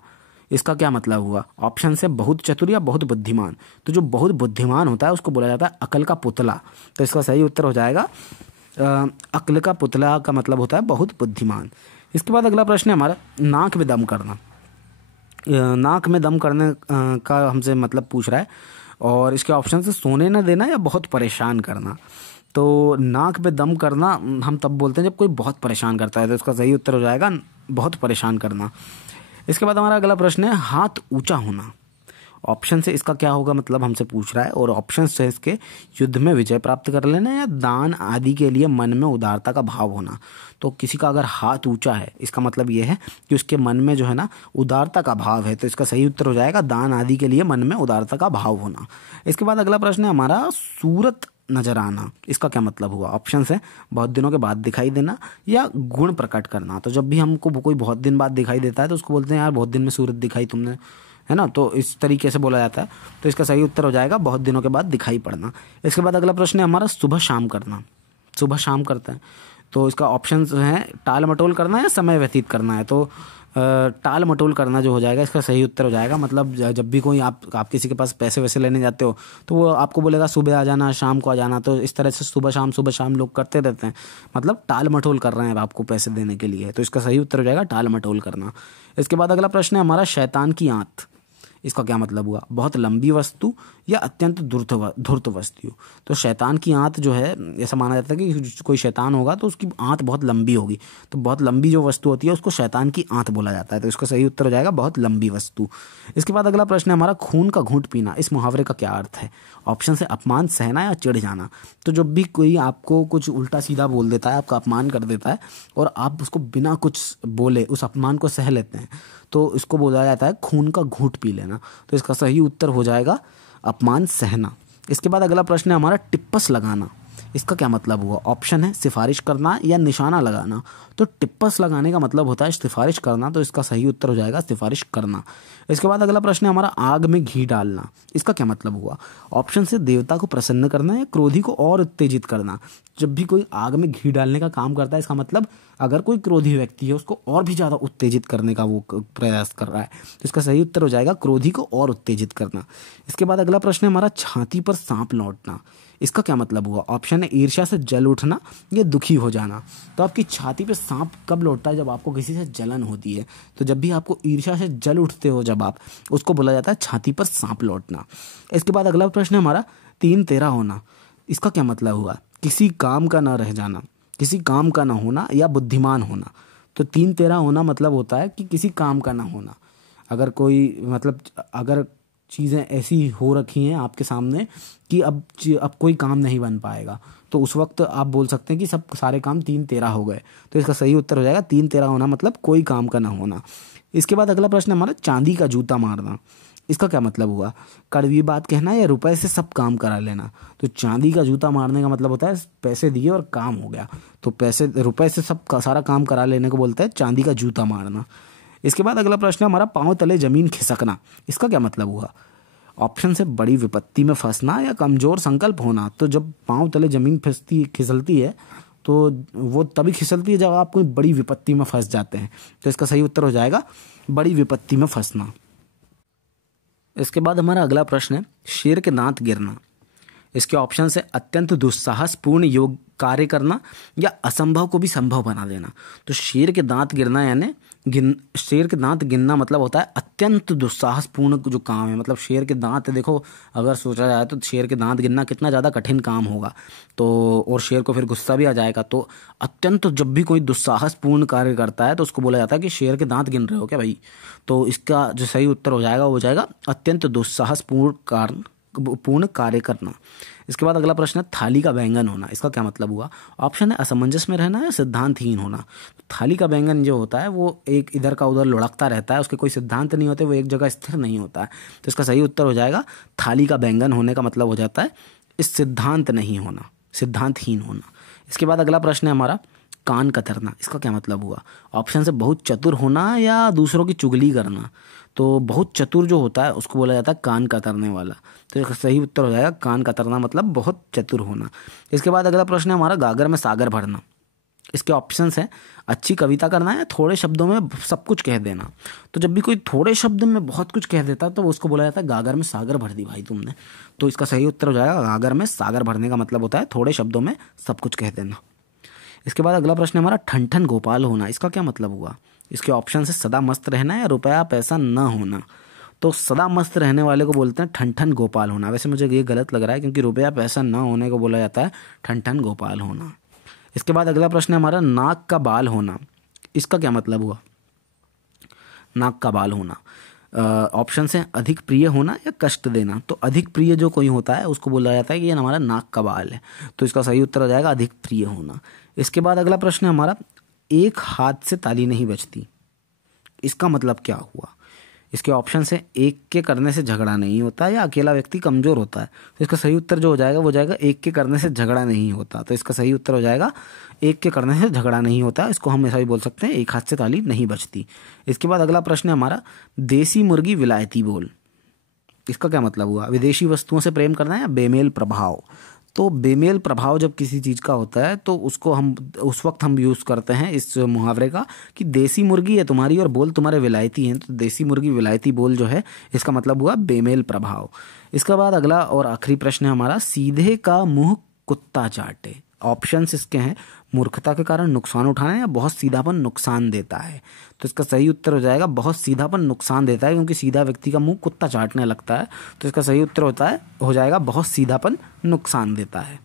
इसका क्या मतलब हुआ। ऑप्शन से बहुत चतुर या बहुत बुद्धिमान। तो जो बहुत बुद्धिमान होता है उसको बोला जाता है अकल का पुतला। तो इसका सही उत्तर हो जाएगा अक्ल का पुतला का मतलब होता है बहुत बुद्धिमान। इसके बाद अगला प्रश्न है हमारा नाक में दम करना। नाक में दम करने का हमसे मतलब पूछ रहा है, और इसके ऑप्शन से सोने न देना या बहुत परेशान करना। तो नाक में दम करना हम तब बोलते हैं जब कोई बहुत परेशान करता है, तो इसका सही उत्तर हो जाएगा बहुत परेशान करना। इसके बाद हमारा अगला प्रश्न है हाथ ऊंचा होना। ऑप्शन से इसका क्या होगा मतलब हमसे पूछ रहा है, और ऑप्शन से इसके युद्ध में विजय प्राप्त कर लेना या दान आदि के लिए मन में उदारता का भाव होना। तो किसी का अगर हाथ ऊंचा है इसका मतलब ये है कि उसके मन में जो है ना उदारता का भाव है, तो इसका सही उत्तर हो जाएगा दान आदि के लिए मन में उदारता का भाव होना। इसके बाद अगला प्रश्न है हमारा सूरत नजर आना, इसका क्या मतलब हुआ। ऑप्शन है बहुत दिनों के बाद दिखाई देना या गुण प्रकट करना। तो जब भी हमको कोई बहुत दिन बाद दिखाई देता है तो उसको बोलते हैं यार बहुत दिन में सूरत दिखाई तुमने, है ना। तो इस तरीके से बोला जाता है, तो इसका सही उत्तर हो जाएगा बहुत दिनों के बाद दिखाई पड़ना। इसके बाद अगला प्रश्न है हमारा सुबह शाम करना। सुबह शाम करते हैं तो इसका ऑप्शन है टाल मटोल करना या समय व्यतीत करना है। तो टाल मटोल करना जो हो जाएगा इसका सही उत्तर हो जाएगा, मतलब जब भी कोई आप किसी के पास पैसे वैसे लेने जाते हो तो वो आपको बोलेगा सुबह आ जाना शाम को आ जाना। तो इस तरह से सुबह शाम लोग करते रहते हैं, मतलब टाल मटोल कर रहे हैं आपको पैसे देने के लिए। तो इसका सही उत्तर हो जाएगा टाल मटोल करना। इसके बाद अगला प्रश्न है हमारा शैतान की आंत, इसका क्या मतलब हुआ। बहुत लंबी वस्तु या अत्यंत धूर्त वस्तु। तो शैतान की आंत जो है ऐसा माना जाता है कि कोई शैतान होगा तो उसकी आंत बहुत लंबी होगी, तो बहुत लंबी जो वस्तु होती है उसको शैतान की आंत बोला जाता है। तो इसका सही उत्तर हो जाएगा बहुत लंबी वस्तु। इसके बाद अगला प्रश्न है हमारा खून का घूंट पीना, इस मुहावरे का क्या अर्थ है। ऑप्शन से अपमान सहना या चिढ़ जाना। तो जब भी कोई आपको कुछ उल्टा सीधा बोल देता है, आपका अपमान कर देता है और आप उसको बिना कुछ बोले उस अपमान को सह लेते हैं, तो इसको बोला जाता है खून का घूंट पी लेना। तो इसका सही उत्तर हो जाएगा अपमान सहना। इसके बाद अगला प्रश्न है हमारा टिप्पस लगाना, इसका क्या मतलब हुआ? ऑप्शन है सिफारिश करना या निशाना लगाना। तो टिप्पस लगाने का मतलब होता है सिफारिश करना, तो इसका सही उत्तर हो जाएगा सिफारिश करना। इसके बाद अगला प्रश्न है हमारा आग में घी डालना। इसका क्या मतलब हुआ? ऑप्शन से देवता को प्रसन्न करना या क्रोधी को और उत्तेजित करना। जब भी कोई आग में घी डालने का काम करता है, इसका मतलब अगर कोई क्रोधी व्यक्ति है उसको और भी ज़्यादा उत्तेजित करने का वो प्रयास कर रहा है, तो इसका सही उत्तर हो जाएगा क्रोधी को और उत्तेजित करना। इसके बाद अगला प्रश्न है हमारा छाती पर सांप लौटना। इसका क्या मतलब हुआ? ऑप्शन है ईर्ष्या से जल उठना या दुखी हो जाना। तो आपकी छाती पे सांप कब लौटता है? जब आपको किसी से जलन होती है। तो जब भी आपको ईर्ष्या से जल उठते हो जब आप, उसको बोला जाता है छाती पर सांप लौटना। इसके बाद अगला प्रश्न है हमारा 3-13 होना। इसका क्या मतलब हुआ? किसी काम का ना रह जाना, किसी काम का ना होना या बुद्धिमान होना। तो 3-13 होना मतलब होता है कि किसी काम का ना होना। अगर कोई मतलब अगर चीज़ें ऐसी हो रखी हैं आपके सामने कि अब कोई काम नहीं बन पाएगा, तो उस वक्त आप बोल सकते हैं कि सब सारे काम 3-13 हो गए। तो इसका सही उत्तर हो जाएगा 3-13 होना मतलब कोई काम का ना होना। इसके बाद अगला प्रश्न हमारा चांदी का जूता मारना। इसका क्या मतलब हुआ? कड़वी बात कहना या रुपए से सब काम करा लेना। तो चांदी का जूता मारने का मतलब होता है पैसे दिए और काम हो गया। तो रुपए से सब सारा काम करा लेने को बोलते हैं चांदी का जूता मारना। इसके बाद अगला प्रश्न है हमारा पांव तले जमीन खिसकना। इसका क्या मतलब हुआ? ऑप्शन से बड़ी विपत्ति में फंसना या कमजोर संकल्प होना। तो जब पांव तले जमीन खिसलती है तो वो तभी खिसलती है जब आप कोई बड़ी विपत्ति में फंस जाते हैं। तो इसका सही उत्तर हो जाएगा बड़ी विपत्ति में फंसना। इसके बाद हमारा अगला प्रश्न है शेर के दांत गिरना। इसके ऑप्शन है अत्यंत दुस्साहसपूर्ण योग कार्य करना या असंभव को भी संभव बना देना। तो शेर के दांत गिरना यानी शेर के दांत गिनना मतलब होता है अत्यंत दुस्साहसपूर्ण जो काम है। मतलब शेर के दांत देखो, अगर सोचा जाए तो शेर के दांत गिनना कितना ज़्यादा कठिन काम होगा। तो और शेर को फिर गुस्सा भी आ जाएगा। तो अत्यंत जब भी कोई दुस्साहसपूर्ण कार्य करता है तो उसको बोला जाता है कि शेर के दांत गिन रहे हो क्या भाई। तो इसका जो सही उत्तर हो जाएगा वो हो जाएगा अत्यंत दुस्साहसपूर्ण कार्य करना। इसके बाद अगला प्रश्न है थाली का बैंगन होना। इसका क्या मतलब हुआ? ऑप्शन है असमंजस में रहना या सिद्धांतहीन होना। थाली का बैंगन जो होता है वो एक इधर का उधर लुढ़कता रहता है, उसके कोई सिद्धांत नहीं होते, वो एक जगह स्थिर नहीं होता है। तो इसका सही उत्तर हो जाएगा थाली का बैंगन होने का मतलब हो जाता है इस सिद्धांत नहीं होना, सिद्धांतहीन होना। इसके बाद अगला प्रश्न है हमारा कान कतरना। इसका क्या मतलब हुआ? ऑप्शन से बहुत चतुर होना या दूसरों की चुगली करना। तो बहुत चतुर जो होता है उसको बोला जाता है कान कतरने वाला। तो इसका सही उत्तर हो जाएगा कान कतरना मतलब बहुत चतुर होना। इसके बाद अगला प्रश्न है हमारा गागर में सागर भरना। इसके ऑप्शंस हैं अच्छी कविता करना है, थोड़े शब्दों में सब कुछ कह देना। तो जब भी कोई थोड़े शब्द में बहुत कुछ कह देता है तो उसको बोला जाता है गागर में सागर भर दी भाई तुमने। तो इसका सही उत्तर हो जाएगा गागर में सागर भरने का मतलब होता है थोड़े शब्दों में सब कुछ कह देना। इसके बाद अगला प्रश्न हमारा ठन ठन गोपाल होना। इसका क्या मतलब हुआ? इसके ऑप्शन से सदा मस्त रहना या रुपया पैसा न होना। तो सदा मस्त रहने वाले को बोलते हैं ठन ठन गोपाल होना। वैसे मुझे ये गलत लग रहा है क्योंकि रुपया पैसा न होने को बोला जाता है ठन ठन गोपाल होना। इसके बाद अगला प्रश्न है हमारा नाक का बाल होना। इसका क्या मतलब हुआ? नाक का बाल होना ऑप्शन से अधिक प्रिय होना या कष्ट देना। तो अधिक प्रिय जो कोई होता है उसको बोला जाता है कि ये हमारा नाक का बाल है। तो इसका सही उत्तर हो जाएगा अधिक प्रिय होना। इसके बाद अगला प्रश्न है हमारा एक हाथ से ताली नहीं बजती। इसका मतलब क्या हुआ? इसके ऑप्शन से एक के करने से झगड़ा नहीं होता या अकेला व्यक्ति कमजोर होता है। तो इसका सही उत्तर जो हो जाएगा वो हो जाएगा एक के करने से झगड़ा नहीं होता। तो इसका सही उत्तर हो जाएगा एक के करने से झगड़ा नहीं होता। इसको हम ऐसा भी बोल सकते हैं एक हाथ से ताली नहीं बजती। इसके बाद अगला प्रश्न है हमारा देसी मुर्गी विलायती बोल। इसका क्या मतलब हुआ? विदेशी वस्तुओं से प्रेम करना या बेमेल प्रभाव। तो बेमेल प्रभाव जब किसी चीज़ का होता है तो उसको हम उस वक्त हम यूज़ करते हैं इस मुहावरे का कि देसी मुर्गी है तुम्हारी और बोल तुम्हारे विलायती हैं। तो देसी मुर्गी विलायती बोल जो है इसका मतलब हुआ बेमेल प्रभाव। इसके बाद अगला और आखिरी प्रश्न है हमारा सीधे का मुंह कुत्ता चाटे। ऑप्शंस इसके हैं मूर्खता के कारण नुकसान उठाना या बहुत सीधापन नुकसान देता है। तो इसका सही उत्तर हो जाएगा बहुत सीधापन नुकसान देता है क्योंकि सीधा व्यक्ति का मुंह कुत्ता चाटने लगता है। तो इसका सही उत्तर हो जाएगा बहुत सीधापन नुकसान देता है।